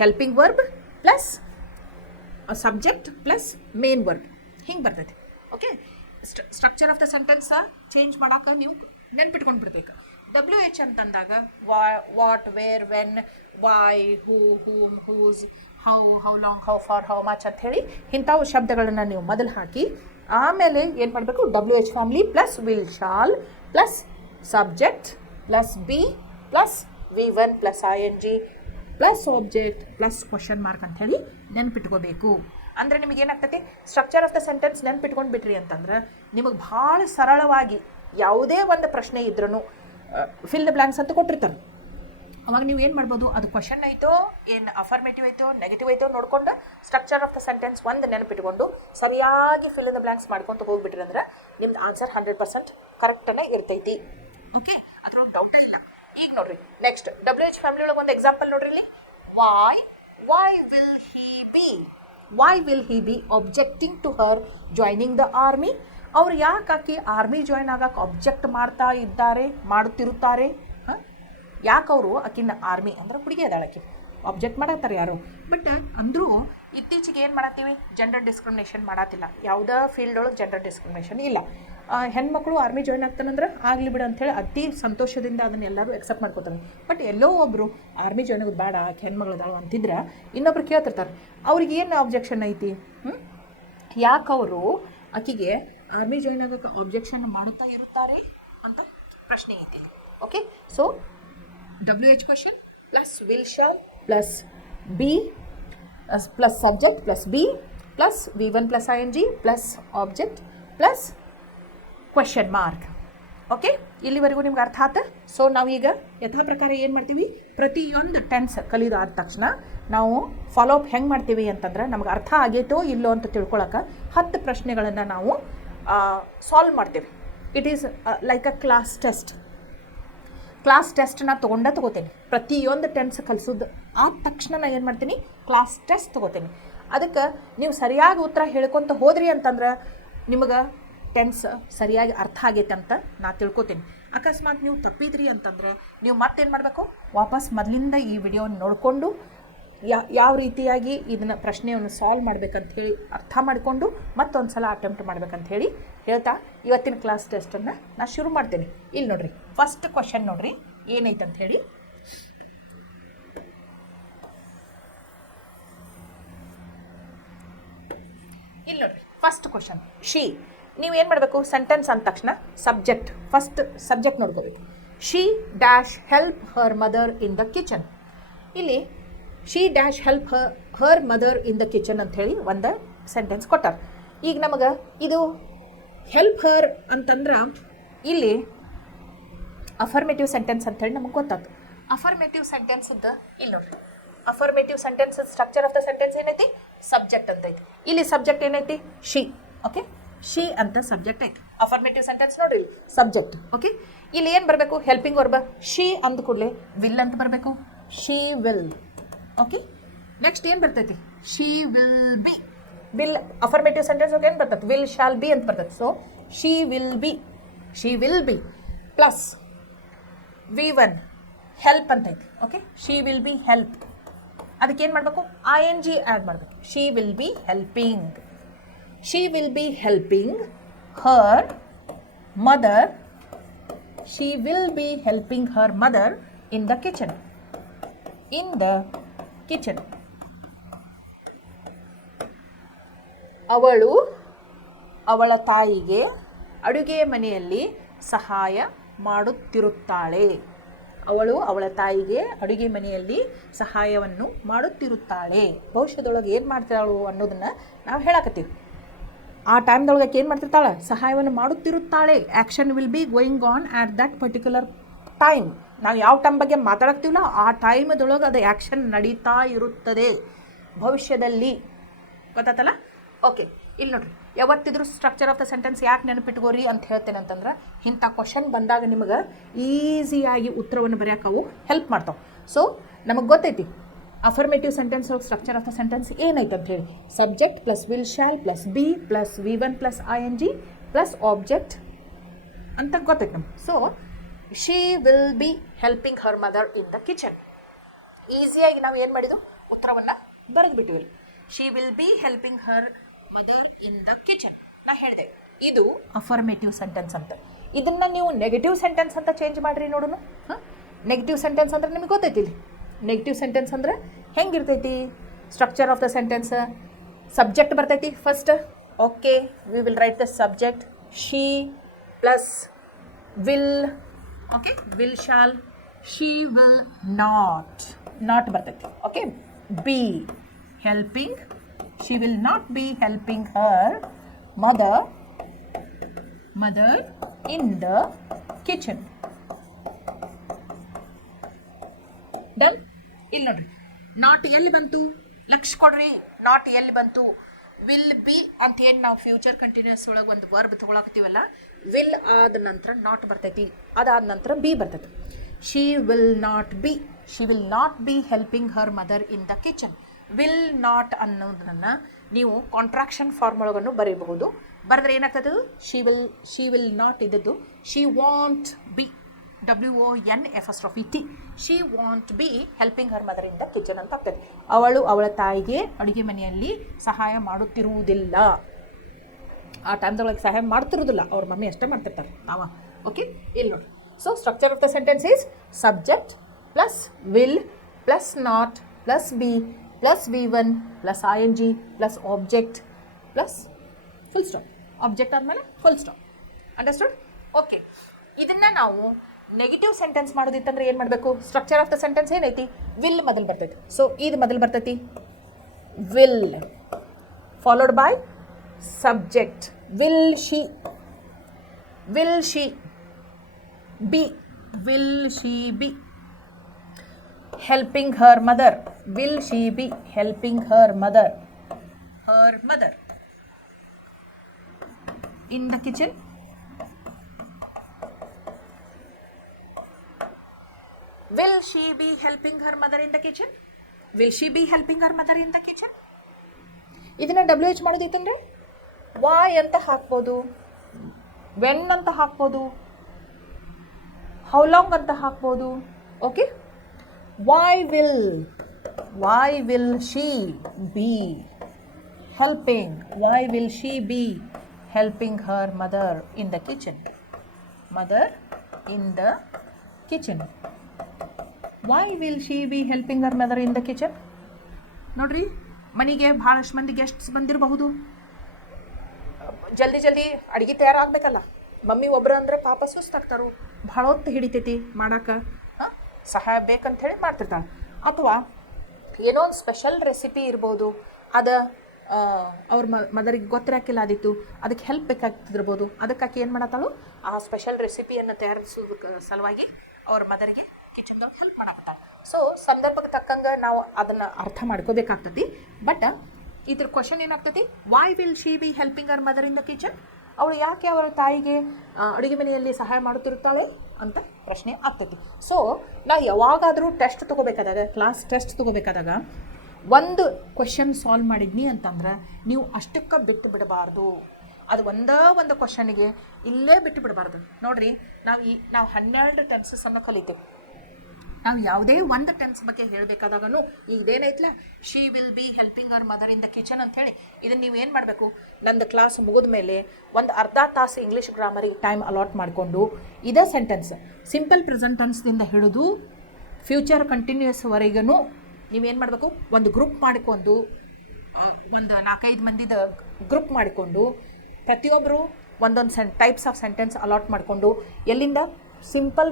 helping verb plus subject plus main verb, ಹಿಂಗೆ ಬರ್ತೈತೆ. Okay, structure of the sentence change ಮಾಡೋಕೆ ನೀವು ನೆನ್ಪಿಟ್ಕೊಂಡು ಬಿಡ್ಬೇಕು. WH ಅಂತಂದಾಗ what, where, when, why, who, whom, whose, how long, how far, how much ಅಂತ ಹೇಳಿ ಇಂಥವು ಶಬ್ದಗಳನ್ನು ನೀವು ಮೊದಲು ಹಾಕಿ ಆಮೇಲೆ ಏನು ಮಾಡಬೇಕು? WH family plus will shall plus subject plus be plus V1 plus ING plus object plus question mark ಅಂತ ಹೇಳಿ ನೆನ್ಪಿಟ್ಕೋಬೇಕು. ಅಂದರೆ ನಿಮಗೆ ಏನಾಗ್ತೈತಿ? ಸ್ಟ್ರಕ್ಚರ್ ಆಫ್ ದ ಸೆಂಟೆನ್ಸ್ ನೆನ್ಪಿಟ್ಕೊಂಡು ಬಿಟ್ರಿ ಅಂತಂದ್ರೆ ನಿಮಗೆ ಭಾಳ ಸರಳವಾಗಿ ಯಾವುದೇ ಒಂದು ಪ್ರಶ್ನೆ ಇದ್ರೂ ಫಿಲ್ ದ ಬ್ಲ್ಯಾಂಕ್ಸ್ ಅಂತ ಕೊಟ್ಟಿರ್ತಾರೆ. ಅವಾಗ ನೀವು ಏನು ಮಾಡ್ಬೋದು? ಅದು ಕ್ವಶನ್ ಐತೋ, ಏನು ಅಫರ್ಮೇಟಿವ್ ಐತೋ, ನೆಗೆಟಿವ್ ಐತೋ ನೋಡ್ಕೊಂಡು ಸ್ಟ್ರಕ್ಚರ್ ಆಫ್ ದ ಸೆಂಟೆನ್ಸ್ ಒಂದು ನೆನಪಿಟ್ಕೊಂಡು ಸರಿಯಾಗಿ ಫಿಲ್ ದ ಬ್ಲ್ಯಾಂಕ್ಸ್ ಮಾಡ್ಕೊತ ಹೋಗ್ಬಿಟ್ರಿ ಅಂದ್ರೆ ನಿಮ್ದು ಆನ್ಸರ್ 100% ಕರೆಕ್ಟನೇ ಇರ್ತೈತಿ. ಓಕೆ, ಅದ್ರ ಡೌಟ್ ಇಲ್ಲ. ಈಗ ನೋಡ್ರಿ, ನೆಕ್ಸ್ಟ್ WH ಫ್ಯಾಮಿಲಿ ಒಳಗೆ ಒಂದು ಎಕ್ಸಾಂಪಲ್ ನೋಡ್ರಿ. ಇಲ್ಲಿ why will he be why will he be objecting to her joining the army? ಅವ್ರು ಯಾಕೆ ಆಕಿ ಆರ್ಮಿ ಜಾಯ್ನ್ ಆಗಕ್ಕೆ ಒಬ್ಜೆಕ್ಟ್ ಮಾಡುತ್ತಿರುತ್ತಾರೆ? ಯಾಕೆ ಅವರು ಆಕಿನ ಆರ್ಮಿ ಅಂದ್ರೆ ಹುಡುಗಿ ಅದಾಳ ಆಕಿ ಆಬ್ಜೆಕ್ಟ್ ಮಾಡತ್ತಾರೆ ಯಾರು. ಬಟ್ ಅಂದರೂ ಇತ್ತೀಚೆಗೆ ಏನು ಮಾಡತ್ತೀವಿ, ಜೆಂಡರ್ ಡಿಸ್ಕ್ರಿಮಿನೇಷನ್ ಮಾಡತ್ತಿಲ್ಲ. ಯಾವುದೇ ಫೀಲ್ಡ್ ಒಳಗೆ ಜೆಂಡರ್ ಡಿಸ್ಕ್ರಿಮಿನೇಷನ್ ಇಲ್ಲ. ಹೆಣ್ಮಕ್ಳು ಆರ್ಮಿ ಜಾಯ್ನ್ ಆಗ್ತಾನಂದ್ರೆ ಆಗಲಿ ಬಿಡು ಅಂಥೇಳಿ ಅತಿ ಸಂತೋಷದಿಂದ ಅದನ್ನು ಎಲ್ಲರೂ ಎಕ್ಸೆಪ್ಟ್ ಮಾಡ್ಕೋತಾರೆ. ಬಟ್ ಎಲ್ಲೋ ಒಬ್ಬರು ಆರ್ಮಿ ಜಾಯ್ನ್ ಆಗೋದು ಬೇಡ, ಹೆಣ್ಮಗಳು ಅದಾಳು ಅಂತಿದ್ರೆ ಇನ್ನೊಬ್ರು ಕೇಳ್ತಿರ್ತಾರೆ, ಅವ್ರಿಗೆ ಏನು ಆಬ್ಜೆಕ್ಷನ್ ಐತಿ? ಯಾಕೆ ಅವರು ಆಕಿಗೆ ಆರ್ಮಿ ಜಾಯ್ನ್ ಆಗೋಕ್ಕೆ ಆಬ್ಜೆಕ್ಷನ್ ಮಾಡುತ್ತಾ ಇರುತ್ತಾರೆ ಅಂತ ಪ್ರಶ್ನೆ ಐತಿ. Okay, so WH question plus will shall plus be plus subject plus be plus V1 plus ING plus object plus question mark. Okay, ಇಲ್ಲಿವರೆಗೂ ನಿಮ್ಗೆ ಅರ್ಥ ಆಯ್ತು. ಸೊ ನಾವೀಗ ಯಥಾ ಪ್ರಕಾರ ಏನು ಮಾಡ್ತೀವಿ, ಪ್ರತಿಯೊಂದು ಟೆನ್ಸ್ ಕಲಿದಾದ ತಕ್ಷಣ ನಾವು ಫಾಲೋಅಪ್ ಹೆಂಗೆ ಮಾಡ್ತೀವಿ ಅಂತಂದ್ರೆ, ನಮ್ಗೆ ಅರ್ಥ ಆಗೈತೋ ಇಲ್ಲೋ ಅಂತ ತಿಳ್ಕೊಳಕ್ಕೆ 10 ಪ್ರಶ್ನೆಗಳನ್ನು ನಾವು ಸಾಲ್ವ್ ಮಾಡ್ತೀವಿ. It is like a class ಟೆಸ್ಟ್ನ ತೊಗೋತೇನೆ. ಪ್ರತಿಯೊಂದು ಟೆನ್ಸ್ ಕಲಿಸೋದು ಆದ ತಕ್ಷಣ ನಾನು ಏನು ಮಾಡ್ತೀನಿ, ಕ್ಲಾಸ್ ಟೆಸ್ಟ್ ತೊಗೋತೀನಿ. ಅದಕ್ಕೆ ನೀವು ಸರಿಯಾಗಿ ಉತ್ತರ ಹೇಳ್ಕೊತ ಹೋದ್ರಿ ಅಂತಂದ್ರೆ ನಿಮಗೆ ಟೆನ್ಸ್ ಸರಿಯಾಗಿ ಅರ್ಥ ಆಗೈತೆ ಅಂತ ನಾನು ತಿಳ್ಕೊತೀನಿ. ಅಕಸ್ಮಾತ್ ನೀವು ತಪ್ಪಿದ್ರಿ ಅಂತಂದರೆ ನೀವು ಮತ್ತೇನು ಮಾಡಬೇಕು, ವಾಪಸ್ ಮೊದಲಿಂದ ಈ ವಿಡಿಯೋನ ನೋಡಿಕೊಂಡು ಯಾವ ರೀತಿಯಾಗಿ ಇದನ್ನು ಪ್ರಶ್ನೆಯನ್ನು ಸಾಲ್ವ್ ಮಾಡ್ಬೇಕಂತ ಹೇಳಿ ಅರ್ಥ ಮಾಡಿಕೊಂಡು ಮತ್ತೊಂದು ಸಲ ಅಟೆಂಪ್ಟ್ ಮಾಡ್ಬೇಕಂತ ಹೇಳಿ ಹೇಳ್ತಾ ಇವತ್ತಿನ ಕ್ಲಾಸ್ ಟೆಸ್ಟನ್ನು ನಾನು ಶುರು ಮಾಡ್ತೀನಿ. ಇಲ್ಲಿ ನೋಡಿರಿ, ಫಸ್ಟ್ ಕ್ವಶನ್ ನೋಡಿರಿ ಏನೈತೆ ಅಂತ ಹೇಳಿ. ಇಲ್ಲಿ ನೋಡಿರಿ ಫಸ್ಟ್ ಕ್ವಶನ್, ಶಿ. ನೀವೇನು ಮಾಡಬೇಕು, ಸೆಂಟೆನ್ಸ್ ಅಂದ ತಕ್ಷಣ ಸಬ್ಜೆಕ್ಟ್, ಫಸ್ಟ್ ಸಬ್ಜೆಕ್ಟ್ ನೋಡ್ಕೋಬೇಕು. She dash help her mother in the kitchen. ಇಲ್ಲಿ she dash help her mother in the kitchen ಅಂಥೇಳಿ ಒಂದು ಸೆಂಟೆನ್ಸ್ ಕೊಟ್ಟಾರ. ಈಗ ನಮಗೆ ಇದು ಹೆಲ್ಪ್ ಹರ್ ಅಂತಂದ್ರೆ ಇಲ್ಲಿ ಅಫರ್ಮೇಟಿವ್ ಸೆಂಟೆನ್ಸ್ ಅಂಥೇಳಿ ನಮಗೆ ಗೊತ್ತಾಯ್ತು. ಅಫರ್ಮೇಟಿವ್ ಸೆಂಟೆನ್ಸದ್ದು ಇಲ್ಲಿ ನೋಡ್ರಿ, affirmative sentence structure of the sentence ಏನೈತಿ, ಸಬ್ಜೆಕ್ಟ್ ಅಂತ ಐತಿ. ಇಲ್ಲಿ ಸಬ್ಜೆಕ್ಟ್ ಏನೈತಿ, ಶಿ. ಓಕೆ, ಶಿ ಅಂತ ಸಬ್ಜೆಕ್ಟ್ ಐತಿ. ಅಫರ್ಮೇಟಿವ್ ಸೆಂಟೆನ್ಸ್ ನೋಡ್ರಿ, ಸಬ್ಜೆಕ್ಟ್. ಓಕೆ, ಇಲ್ಲಿ ಏನು ಬರಬೇಕು, ಹೆಲ್ಪಿಂಗ್ ವರ್ಬ. ಶಿ ಅಂದ ಕೂಡಲೇ ವಿಲ್ ಅಂತ ಬರಬೇಕು, ಶಿ ವಿಲ್. ಓಕೆ, ನೆಕ್ಸ್ಟ್ ಏನು ಬರ್ತೈತಿ, she will be. Will affirmative sentence ಏನು ಬರ್ತೈತಿ, ವಿಲ್ ಶಾಲ್ ಬಿ ಅಂತ ಬರ್ತೈತಿ. So she will be plus V1 help ಅಂತೈತಿ. Okay, she will be help. ಅದಕ್ಕೇನು ಮಾಡಬೇಕು, ING ಆ್ಯಡ್ ಮಾಡಬೇಕು. She will be helping. She will be helping her mother. She will be helping her mother in the kitchen. ಅವಳು ಅವಳ ತಾಯಿಗೆ ಅಡುಗೆ ಮನೆಯಲ್ಲಿ ಸಹಾಯ ಮಾಡುತ್ತಿರುತ್ತಾಳೆ. ಅವಳು ಅವಳ ತಾಯಿಗೆ ಅಡುಗೆ ಮನೆಯಲ್ಲಿ ಸಹಾಯವನ್ನು ಮಾಡುತ್ತಿರುತ್ತಾಳೆ. ಭವಿಷ್ಯದೊಳಗೆ ಏನು ಮಾಡ್ತಾಳು ಅನ್ನೋದನ್ನು ನಾವು ಹೇಳಕತ್ತೀವಿ. ಆ ಟೈಮ್ದೊಳಗೆ ಏನು ಮಾಡ್ತಿರ್ತಾಳೆ, ಸಹಾಯವನ್ನು ಮಾಡುತ್ತಿರುತ್ತಾಳೆ. Action will be going on at that particular time. ನಾವು ಯಾವ ಟೈಮ್ ಬಗ್ಗೆ ಮಾತಾಡ್ತೀವಲ್ಲ ಆ ಟೈಮದೊಳಗೆ ಅದು ಆ್ಯಕ್ಷನ್ ನಡೀತಾ ಇರುತ್ತದೆ ಭವಿಷ್ಯದಲ್ಲಿ. ಗೊತ್ತಾತಲ್ಲ? ಓಕೆ, ಇಲ್ಲಿ ನೋಡ್ರಿ, ಯಾವತ್ತಿದ್ರೂ ಸ್ಟ್ರಕ್ಚರ್ ಆಫ್ ದ ಸೆಂಟೆನ್ಸ್ ಯಾಕೆ ನೆನಪಿಟ್ಕೋರಿ ಅಂತ ಹೇಳ್ತೇನೆ ಅಂತಂದ್ರೆ, ಇಂಥ ಕ್ವಶನ್ ಬಂದಾಗ ನಿಮಗೆ ಈಸಿಯಾಗಿ ಉತ್ತರವನ್ನು ಬರೆಯೋಕ್ಕವು ಹೆಲ್ಪ್ ಮಾಡ್ತಾವೆ. ಸೊ ನಮಗೆ ಗೊತ್ತೈತಿ ಅಫರ್ಮೇಟಿವ್ ಸೆಂಟೆನ್ಸ್ ಒಳಗೆ ಸ್ಟ್ರಕ್ಚರ್ ಆಫ್ ದ ಸೆಂಟೆನ್ಸ್ ಏನೈತೆ ಅಂತ ಹೇಳಿ, subject plus will shall plus be plus V1 plus ING plus object ಅಂತ ಗೊತ್ತೈತೆ ನಮ್ಗೆ. So she will be helping her mother in the kitchen. ಈಸಿಯಾಗಿ ನಾವು ಏನು ಮಾಡಿದ್ವು, ಉತ್ತರವನ್ನು ಬರೆದು ಬಿಟ್ಟಿವಿ. She will be helping her mother in the kitchen. ನಾ ಹೇಳಿದೆ ಇದು ಅಫರ್ಮೇಟಿವ್ ಸೆಂಟೆನ್ಸ್ ಅಂತ. ಇದನ್ನು ನೀವು ನೆಗೆಟಿವ್ ಸೆಂಟೆನ್ಸ್ ಅಂತ ಚೇಂಜ್ ಮಾಡಿರಿ ನೋಡೋಣ. ನೆಗೆಟಿವ್ ಸೆಂಟೆನ್ಸ್ ಅಂದರೆ ನಿಮಗೆ ಗೊತ್ತೈತಿ. ಇಲ್ಲಿ ನೆಗೆಟಿವ್ ಸೆಂಟೆನ್ಸ್ ಅಂದರೆ ಹೆಂಗಿರ್ತೈತಿ, structure of the sentence subject ಬರ್ತೈತಿ first. Okay, we will write the subject she plus will. Okay, will shall, she will not ಬರ್ತೈತಿ. Okay, be helping, she will not be helping her mother in the kitchen. Done? ಇಲ್ಲಿ ನೋಡ್ರಿ, not ಎಲ್ಲಿ ಬಂತು, ಲಕ್ಷ ಕೊಡ್ರಿ. Not ಎಲ್ಲಿ ಬಂತು, will be ಅಂತ ಏನು ನಾವು ಫ್ಯೂಚರ್ ಕಂಟಿನ್ಯೂಸ್ ಒಳಗೆ ಒಂದು ವರ್ಬ್ ತೊಗೊಳಕತ್ತೀವಲ್ಲ, ವಿಲ್ ಆದ ನಂತರ ನಾಟ್ ಬರ್ತೈತಿ, ಅದಾದ ನಂತರ ಬಿ ಬರ್ತೈತಿ. She will not B helping her mother in the kitchen. Will not ಅನ್ನೋದನ್ನು ನೀವು ಕಾಂಟ್ರಾಕ್ಷನ್ ಫಾರ್ಮ್ ಒಳಗನ್ನು ಬರೀಬಹುದು. ಬರೆದ್ರೆ ಏನಾಗ್ತದೆ, ಶಿ ವಿಲ್ ನಾಟ್ ಇದ್ದದ್ದು she won't B WONT she won't be helping her mother in the kitchen ಅಂತ ಆಗ್ತದೆ. ಅವಳು ಅವಳ ತಾಯಿಗೆ ಅಡುಗೆ ಮನೆಯಲ್ಲಿ ಸಹಾಯ ಮಾಡುತ್ತಿರುವುದಿಲ್ಲ. ಆ ಟೈಮ್ದೊಳಗೆ ಸಹಾಯ ಮಾಡ್ತಿರೋದಿಲ್ಲ, ಅವ್ರ ಮಮ್ಮಿ ಅಷ್ಟೇ ಮಾಡ್ತಿರ್ತಾರೆ ತಾವ. ಓಕೆ, ಇಲ್ಲಿ ನೋಡಿ. So structure of the sentence is subject plus will plus not plus be plus V1 plus ING plus object plus full stop. Object ಆದಮೇಲೆ ಫುಲ್ ಸ್ಟಾಪ್. ಅಂಡರ್ಸ್ಟುಡ್? ಓಕೆ, ಇದನ್ನು ನಾವು ನೆಗೆಟಿವ್ ಸೆಂಟೆನ್ಸ್ ಮಾಡೋದಿತ್ತಂದ್ರೆ ಏನು ಮಾಡಬೇಕು? ಸ್ಟ್ರಕ್ಚರ್ ಆಫ್ ದ ಸೆಂಟೆನ್ಸ್ ಏನೈತಿ? Will ಮೊದಲು ಬರ್ತೈತಿ. So ಇದು ಮೊದಲು ಬರ್ತೈತಿ will followed by subject will she B will she B helping her mother will she be helping her mother in the kitchen? Will she be helping her mother in the kitchen? Will she be helping her mother in the kitchen? ಇದನ್ನ WH ಮಾಡೋದಿತ್ತಂದ್ರೆ why ಅಂತ ಹಾಕ್ಬೋದು, when ಅಂತ ಹಾಕ್ಬೋದು, how long ಅಂತ ಹಾಕ್ಬೋದು. Okay, why will she be helping her mother in the kitchen? Why will she be helping her mother in the kitchen? ನೋಡ್ರಿ, ಮನೆಗೆ ಭಾಳಷ್ಟು ಮಂದಿ ಗೆಸ್ಟ್ಸ್ ಬಂದಿರಬಹುದು. ಜಲ್ದಿ ಅಡುಗೆ ತಯಾರಾಗಬೇಕಲ್ಲ. ಮಮ್ಮಿ ಒಬ್ಬರು ಅಂದ್ರೆ ಪಾಪ ಸುಸ್ತಾಗ್ತಾರು, ಭಾಳ ಹೊತ್ತು ಹಿಡಿತೈತಿ ಮಾಡಕ್ಕೆ, ಸಹಾಯ ಬೇಕಂತ ಹೇಳಿ ಮಾಡ್ತಿರ್ತಾಳೆ. ಅಥವಾ ಏನೋ ಒಂದು ಸ್ಪೆಷಲ್ ರೆಸಿಪಿ ಇರ್ಬೋದು, ಅದು ಅವ್ರ ಮದರಿಗೆ ಗೊತ್ತಿರಾಕಿಲ್ಲ ಆದಿತ್ತು, ಅದಕ್ಕೆ ಹೆಲ್ಪ್ ಬೇಕಾಗ್ತಿರ್ಬೋದು. ಅದಕ್ಕಾಕಿ ಏನು ಮಾಡತ್ತಾಳು, ಆ ಸ್ಪೆಷಲ್ ರೆಸಿಪಿಯನ್ನು ತಯಾರಿಸೋದಕ್ಕೆ ಸಲುವಾಗಿ ಅವ್ರ ಮದರಿಗೆ ಕಿಚನ್ದಾಗ ಹೆಲ್ಪ್ ಮಾಡಾಕತ್ತಾಳೆ. ಸೊ ಸಂದರ್ಭಕ್ಕೆ ತಕ್ಕಂಗೆ ನಾವು ಅದನ್ನು ಅರ್ಥ ಮಾಡ್ಕೋಬೇಕಾಗ್ತತಿ. ಬಟ್ ಇದ್ರ ಕ್ವಶನ್ ಏನಾಗ್ತೈತಿ, why will she be helping our mother in the kitchen? ಅವಳು ಯಾಕೆ ಅವರ ತಾಯಿಗೆ ಅಡುಗೆ ಮನೆಯಲ್ಲಿ ಸಹಾಯ ಮಾಡುತ್ತಿರುತ್ತಾಳೆ ಅಂತ ಪ್ರಶ್ನೆ ಆಗ್ತೈತಿ. ಸೊ ನಾವು ಯಾವಾಗಾದರೂ ಟೆಸ್ಟ್ ತೊಗೋಬೇಕಾದಾಗ, ಕ್ಲಾಸ್ ಟೆಸ್ಟ್ ತೊಗೋಬೇಕಾದಾಗ ಒಂದು ಕ್ವಶನ್ ಸಾಲ್ವ್ ಮಾಡಿದ್ನಿ ಅಂತಂದ್ರೆ ನೀವು ಅಷ್ಟಕ್ಕೆ ಬಿಟ್ಟು ಬಿಡಬಾರ್ದು. ಅದು ಒಂದು ಕ್ವಶನಿಗೆ ಇಲ್ಲೇ ಬಿಟ್ಟು ಬಿಡಬಾರ್ದು. ನೋಡಿರಿ, ನಾವು 12 ಟೆನ್ಸಸ್ಸನ್ನು ಕಲಿತೀವಿ. ನಾವು ಯಾವುದೇ ಒಂದು ಟೆನ್ಸ್ ಬಗ್ಗೆ ಹೇಳಬೇಕಾದಾಗೂ ಇದೇನೈತಲ್ಲ, she will be helping our mother in the kitchen ಅಂಥೇಳಿ, ಇದನ್ನು ನೀವು ಏನು ಮಾಡಬೇಕು, ನಂದು ಕ್ಲಾಸ್ ಮುಗಿದ ಮೇಲೆ ಒಂದು ಅರ್ಧ ತಾಸು ಇಂಗ್ಲೀಷ್ ಗ್ರಾಮರಿಗೆ ಟೈಮ್ ಅಲಾಟ್ ಮಾಡಿಕೊಂಡು ಇದೇ ಸೆಂಟೆನ್ಸ್ ಸಿಂಪಲ್ ಪ್ರೆಸೆಂಟ್ ಟೆನ್ಸ್ದಿಂದ ಹಿಡಿದು ಫ್ಯೂಚರ್ ಕಂಟಿನ್ಯೂಸ್ವರೆಗೂ ನೀವೇನು ಮಾಡಬೇಕು, ಒಂದು ಗ್ರೂಪ್ ಮಾಡಿಕೊಂಡು, ಒಂದು 4-5 ಮಂದಿದ ಗ್ರೂಪ್ ಮಾಡಿಕೊಂಡು ಪ್ರತಿಯೊಬ್ಬರು ಒಂದೊಂದು ಟೈಪ್ಸ್ ಆಫ್ ಸೆಂಟೆನ್ಸ್ ಅಲಾಟ್ ಮಾಡಿಕೊಂಡು ಎಲ್ಲಿಂದ ಸಿಂಪಲ್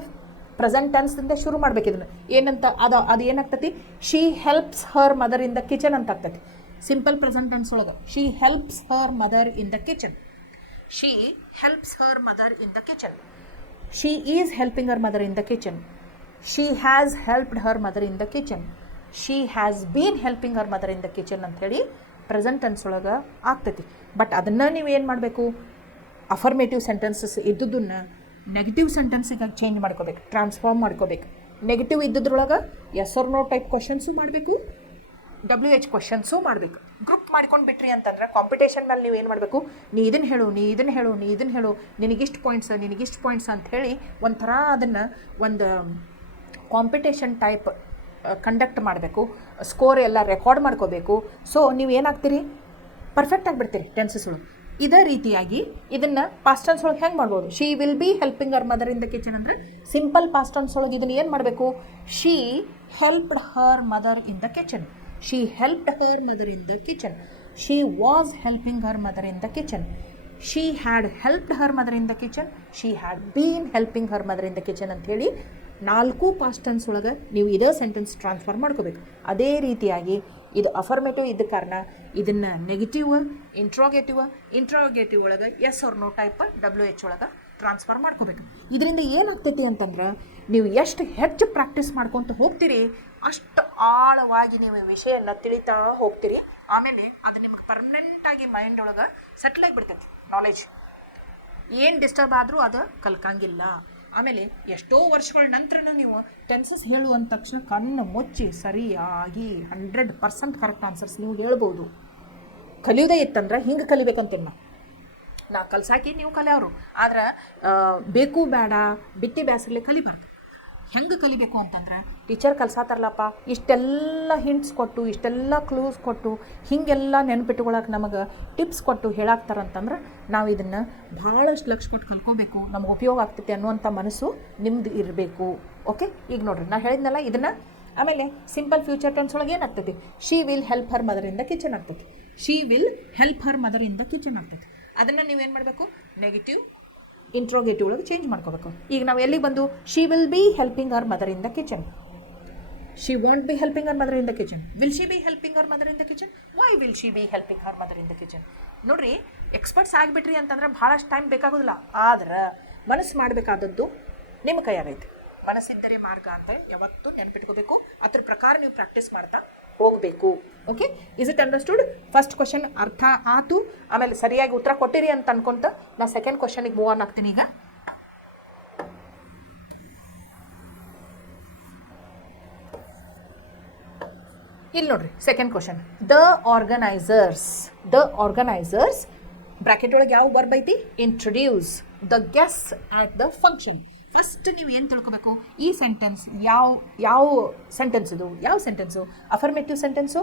ಪ್ರೆಸೆಂಟ್ ಟೆನ್ಸ್ದಿಂದ ಶುರು ಮಾಡ್ಬೇಕು. ಇದನ್ನು ಏನಂತ ಅದು ಏನಾಗ್ತತಿ, she helps her mother in the kitchen ಅಂತ ಆಗ್ತೈತಿ. ಸಿಂಪಲ್ ಪ್ರೆಸೆಂಟ್ ಟೆನ್ಸ್ ಒಳಗೆ she helps her mother in the kitchen, she helps her mother in the kitchen, she is helping her mother in the kitchen, she has helped her mother in the kitchen, she has been helping her mother in the kitchen ಅಂಥೇಳಿ present tense ಒಳಗೆ ಆಗ್ತೈತಿ. But ಅದನ್ನು ನೀವು ಏನು ಮಾಡಬೇಕು, affirmative sentences ಇದ್ದುದನ್ನು negative ಸೆಂಟೆನ್ಸಿಗೆ change ಮಾಡ್ಕೋಬೇಕು, transform ಮಾಡ್ಕೋಬೇಕು. ನೆಗೆಟಿವ್ ಇದ್ದದ್ರೊಳಗೆ yes or no type questions ಮಾಡಬೇಕು, WH ಕ್ವಶನ್ಸು ಮಾಡಬೇಕು. ಗ್ರೂಪ್ ಮಾಡ್ಕೊಂಡು ಬಿಟ್ರಿ ಅಂತಂದ್ರೆ ಕಾಂಪಿಟೇಷನ್ ಮೇಲೆ ನೀವು ಏನು ಮಾಡಬೇಕು, ನೀ ಇದನ್ನು ಹೇಳು, ನಿನಗಿಷ್ಟು ಪಾಯಿಂಟ್ಸ್ ಅಂತ ಹೇಳಿ ಒಂಥರ ಅದನ್ನು ಒಂದು ಕಾಂಪಿಟೇಷನ್ ಟೈಪ್ ಕಂಡಕ್ಟ್ ಮಾಡಬೇಕು. ಸ್ಕೋರ್ ಎಲ್ಲ ರೆಕಾರ್ಡ್ ಮಾಡ್ಕೋಬೇಕು. ಸೊ ನೀವು ಏನಾಗ್ತೀರಿ, ಪರ್ಫೆಕ್ಟ್ ಆಗಿಬಿಡ್ತೀರಿ ಟೆನ್ಸಸ್ಗಳು. ಇದೇ ರೀತಿಯಾಗಿ ಇದನ್ನು ಪಾಸ್ಟ್ ಟೆನ್ಸ್ ಒಳಗೆ ಹೆಂಗೆ ಮಾಡ್ಬೋದು, she will be helping our mother in the kitchen ಅಂದರೆ ಸಿಂಪಲ್ ಪಾಸ್ಟ್ ಟೆನ್ಸ್ ಒಳಗೆ ಇದನ್ನು ಏನು ಮಾಡಬೇಕು, she helped her mother in the kitchen, she helped her mother in the kitchen, she was helping her mother in the kitchen, she had helped her mother in the kitchen, she had been helping her mother in the kitchen ಅಂಥೇಳಿ 4 past tense ಒಳಗೆ ನೀವು ಇದೇ sentence transfer ಮಾಡ್ಕೋಬೇಕು. ಅದೇ ರೀತಿಯಾಗಿ ಇದು affirmative ಇದ್ದ ಕಾರಣ ಇದನ್ನು ನೆಗೆಟಿವ್, ಇಂಟ್ರೋಗೇಟಿವ್ ಒಳಗೆ yes or no type WH ಒಳಗೆ ಟ್ರಾನ್ಸ್ಫರ್ ಮಾಡ್ಕೋಬೇಕು. ಇದರಿಂದ ಏನಾಗ್ತೈತಿ ಅಂತಂದ್ರೆ ನೀವು ಎಷ್ಟು ಹೆಚ್ಚು ಪ್ರಾಕ್ಟೀಸ್ ಮಾಡ್ಕೊತ ಹೋಗ್ತೀರಿ ಅಷ್ಟು ಆಳವಾಗಿ ನೀವು ವಿಷಯನ ತಿಳಿತಾ ಹೋಗ್ತೀರಿ. ಆಮೇಲೆ ಅದು ನಿಮ್ಗೆ ಪರ್ಮನೆಂಟಾಗಿ ಮೈಂಡ್ ಒಳಗೆ ಸೆಟ್ಲ್ ಆಗಿಬಿಡ್ತೈತಿ. ನಾಲೆಜ್ ಏನು ಡಿಸ್ಟರ್ಬ್ ಆದರೂ ಅದು ಕಲ್ಕಂಗಿಲ್ಲ. ಆಮೇಲೆ ಎಷ್ಟೋ ವರ್ಷಗಳ ನಂತರ ನೀವು ಟೆನ್ಸಸ್ ಹೇಳುವಂಥ ತಕ್ಷಣ ಕಣ್ಣು ಮುಚ್ಚಿ ಸರಿಯಾಗಿ 100% ಕರೆಕ್ಟ್ ಆನ್ಸರ್ಸ್ ನೀವು ಹೇಳ್ಬೋದು. ಕಲಿಯೋದೇ ಇತ್ತಂದ್ರೆ ಹಿಂಗೆ ಕಲಿಬೇಕಂತೀನಿ ನಾ ಕಲ್ಸಾಕಿ ನೀವು ಕಲಿಯೋರು. ಆದ್ರೆ ಬೇಕು ಬೇಡ ಬಿಟ್ಟು ಬ್ಯಾಸರ್ಲಿ ಕಲಿಬಾರ್ದು. ಹೆಂಗೆ ಕಲಿಬೇಕು ಅಂತಂದ್ರೆ ಟೀಚರ್ ಕಲ್ಸಾತಾರಲ್ಲಪ್ಪ ಇಷ್ಟೆಲ್ಲ ಹಿಂಟ್ಸ್ ಕೊಟ್ಟು ಇಷ್ಟೆಲ್ಲ ಕ್ಲೂಸ್ ಕೊಟ್ಟು ಹೀಗೆಲ್ಲ ನೆನ್ಪಿಟ್ಕೊಳಕ್ಕೆ ನಮಗೆ ಟಿಪ್ಸ್ ಕೊಟ್ಟು ಹೇಳಾಕ್ತಾರಂತಂದ್ರೆ ನಾವು ಇದನ್ನು ಭಾಳಷ್ಟು ಲಕ್ಷ ಕೊಟ್ಟು ಕಲ್ಕೋಬೇಕು, ನಮ್ಗೆ ಉಪಯೋಗ ಆಗ್ತೈತೆ ಅನ್ನುವಂಥ ಮನಸ್ಸು ನಿಮ್ದು ಇರಬೇಕು. ಓಕೆ, ಈಗ ನೋಡ್ರಿ ನಾ ಹೇಳಿದ್ನಲ್ಲ ಇದನ್ನು. ಆಮೇಲೆ ಸಿಂಪಲ್ ಫ್ಯೂಚರ್ ಟೆನ್ಸ್ ಒಳಗೆ ಏನಾಗ್ತೈತಿ? She will help her mother in the kitchen ಆಗ್ತೈತಿ. She will help her mother in the kitchen ಆಗ್ತೈತಿ. ಅದನ್ನು ನೀವೇನು ಮಾಡಬೇಕು? ನೆಗೆಟಿವ್ ಇಂಟ್ರೋಗೇಟಿವ್ ಒಳಗೆ ಚೇಂಜ್ ಮಾಡ್ಕೋಬೇಕು. ಈಗ ನಾವು ಎಲ್ಲಿಗೆ ಬಂದು she will be helping her mother in the kitchen. She won't be helping her mother in the kitchen. Will she be helping her mother in the kitchen? Why will she be helping her mother in the kitchen? ನೋಡ್ರಿ, experts ಆಗಿಬಿಟ್ರಿ ಅಂತಂದ್ರೆ ಭಾಳಷ್ಟು time ಬೇಕಾಗೋದಿಲ್ಲ. ಆದ್ರೆ ಮನಸ್ಸು ಮಾಡಬೇಕಾದದ್ದು ನಿಮ್ಮ ಕೈಯಾಗೈತೆ. ಮನಸ್ಸಿದ್ದರೆ ಮಾರ್ಗ ಅಂತ ಯಾವತ್ತೂ ನೆನಪಿಟ್ಕೋಬೇಕು. ಅದ್ರ ಪ್ರಕಾರ ನೀವು ಪ್ರಾಕ್ಟೀಸ್ ಮಾಡ್ತಾ ಹೋಗಬೇಕು. Okay, is it understood? First question ಅರ್ಥ ಆತು, ಆಮೇಲೆ ಸರಿಯಾಗಿ ಉತ್ತರ ಕೊಟ್ಟಿರಿ ಅಂತ ಅನ್ಕೊಂತ ನಾ ಸೆಕೆಂಡ್ ಕ್ವಶನಿಗೆ ಮೂವ್ ಆನ್ ಆಗ್ತೀನಿ. ಈಗ ಇಲ್ಲಿ ನೋಡ್ರಿ, second question. The organisers bracket ಒಳಗೆ ಯಾವ ವರ್ಬ್ ಐತಿ? Introduce the guest at the function. First ನೀವು ಏನು ತಿಳ್ಕೊಬೇಕು? ಈ ಸೆಂಟೆನ್ಸ್ ಯಾವ ಸೆಂಟೆನ್ಸ್ ಇದು? ಯಾವ sentence? Affirmative sentence,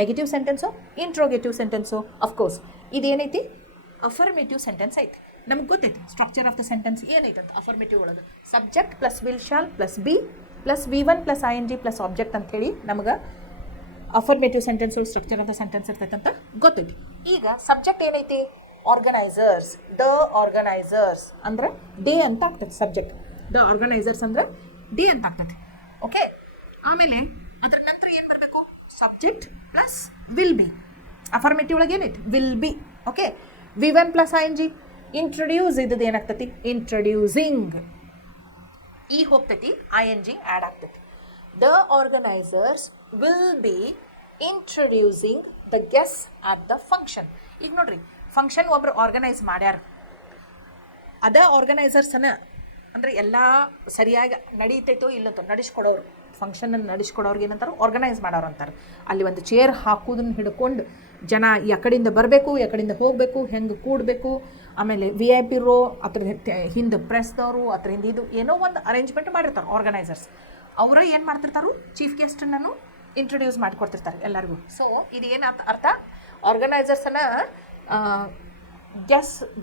negative sentence, interrogative sentence? Of course ಇದೇನೈತಿ? ಅಫರ್ಮೇಟಿವ್ ಸೆಂಟೆನ್ಸ್ ಐತಿ. ನಮ್ಗೆ ಗೊತ್ತೈತಿ ಸ್ಟ್ರಕ್ಚರ್ ಆಫ್ ದ ಸೆಂಟೆನ್ಸ್ ಏನೈತೆ ಅಂತ. ಅಫರ್ಮೇಟಿವ್ ಒಳಗೆ subject plus will shall plus be plus V1 plus ING plus object ಅಂಥೇಳಿ ನಮ್ಗೆ affirmative sentence structure of the sentence ಇರ್ತೈತೆ ಅಂತ ಗೊತ್ತೈತಿ. ಈಗ ಸಬ್ಜೆಕ್ಟ್ ಏನೈತಿ? ಆರ್ಗನೈಸರ್ಸ್. ದ ಆರ್ಗನೈಸರ್ಸ್ ಅಂದ್ರೆ ದೇ ಅಂತ ಆಗ್ತೈತಿ. ಸಬ್ಜೆಕ್ಟ್ ದ ಆರ್ಗನೈಸರ್ಸ್ ಅಂದ್ರೆ ದೇ ಅಂತ ಆಗ್ತೈತಿ. ಓಕೆ, ಆಮೇಲೆ ಅದ್ರ ನಂತರ ಏನು ಬರಬೇಕು? Subject plus will be. Affirmative ಒಳಗೆ ಏನೈತಿ? Will be. Okay, V1 plus ING. Introduce ಇದ್ದದ್ದು ಏನಾಗ್ತೈತಿ? ಇಂಟ್ರೊಡ್ಯೂಸಿಂಗ್. ಈ ಹೋಗ್ತೈತಿ, ING ಆ್ಯಡ್ ಆಗ್ತೈತಿ. The organizers will be introducing the guest at the function. ಈಗ ನೋಡ್ರಿ, ಫಂಕ್ಷನ್ ಒಬ್ರು ಆರ್ಗನೈಸ್ ಮಾಡ್ಯಾರ. ಅದೇ ಆರ್ಗನೈಸರ್ಸನ್ನ ಅಂದರೆ ಎಲ್ಲ ಸರಿಯಾಗಿ ನಡೀತೈತೋ ಇಲ್ಲಂತ ನಡೆಸ್ಕೊಡೋರು, ಫಂಕ್ಷನನ್ನು ನಡೆಸ್ಕೊಡೋರ್ಗೆ ಏನಂತಾರೆ? ಆರ್ಗನೈಸ್ ಮಾಡೋರು ಅಂತಾರೆ. ಅಲ್ಲಿ ಒಂದು ಚೇರ್ ಹಾಕೋದನ್ನು ಹಿಡ್ಕೊಂಡು ಜನ ಎಕಡೆಯಿಂದ ಬರಬೇಕು, ಎಕಡೆಯಿಂದ ಹೋಗಬೇಕು, ಹೆಂಗೆ ಕೂಡಬೇಕು, ಆಮೇಲೆ VIP ರೋ ಅದ್ರ ಹಿಂದೆ ಪ್ರೆಸ್ದವರು, ಅದ್ರ ಹಿಂದೆ ಇದು ಏನೋ ಒಂದು ಅರೇಂಜ್ಮೆಂಟ್ ಮಾಡಿರ್ತಾರೆ ಆರ್ಗನೈಸರ್ಸ್. ಅವರ ಏನು ಮಾಡ್ತಿರ್ತಾರೋ ಚೀಫ್ ಗೆಸ್ಟನ್ನು ಇಂಟ್ರೊಡ್ಯೂಸ್ ಮಾಡಿಕೊಡ್ತಿರ್ತಾರೆ ಎಲ್ಲರಿಗೂ. ಸೊ ಇದು ಏನು ಅರ್ಥ? ಆರ್ಗನೈಸರ್ಸನ್ನು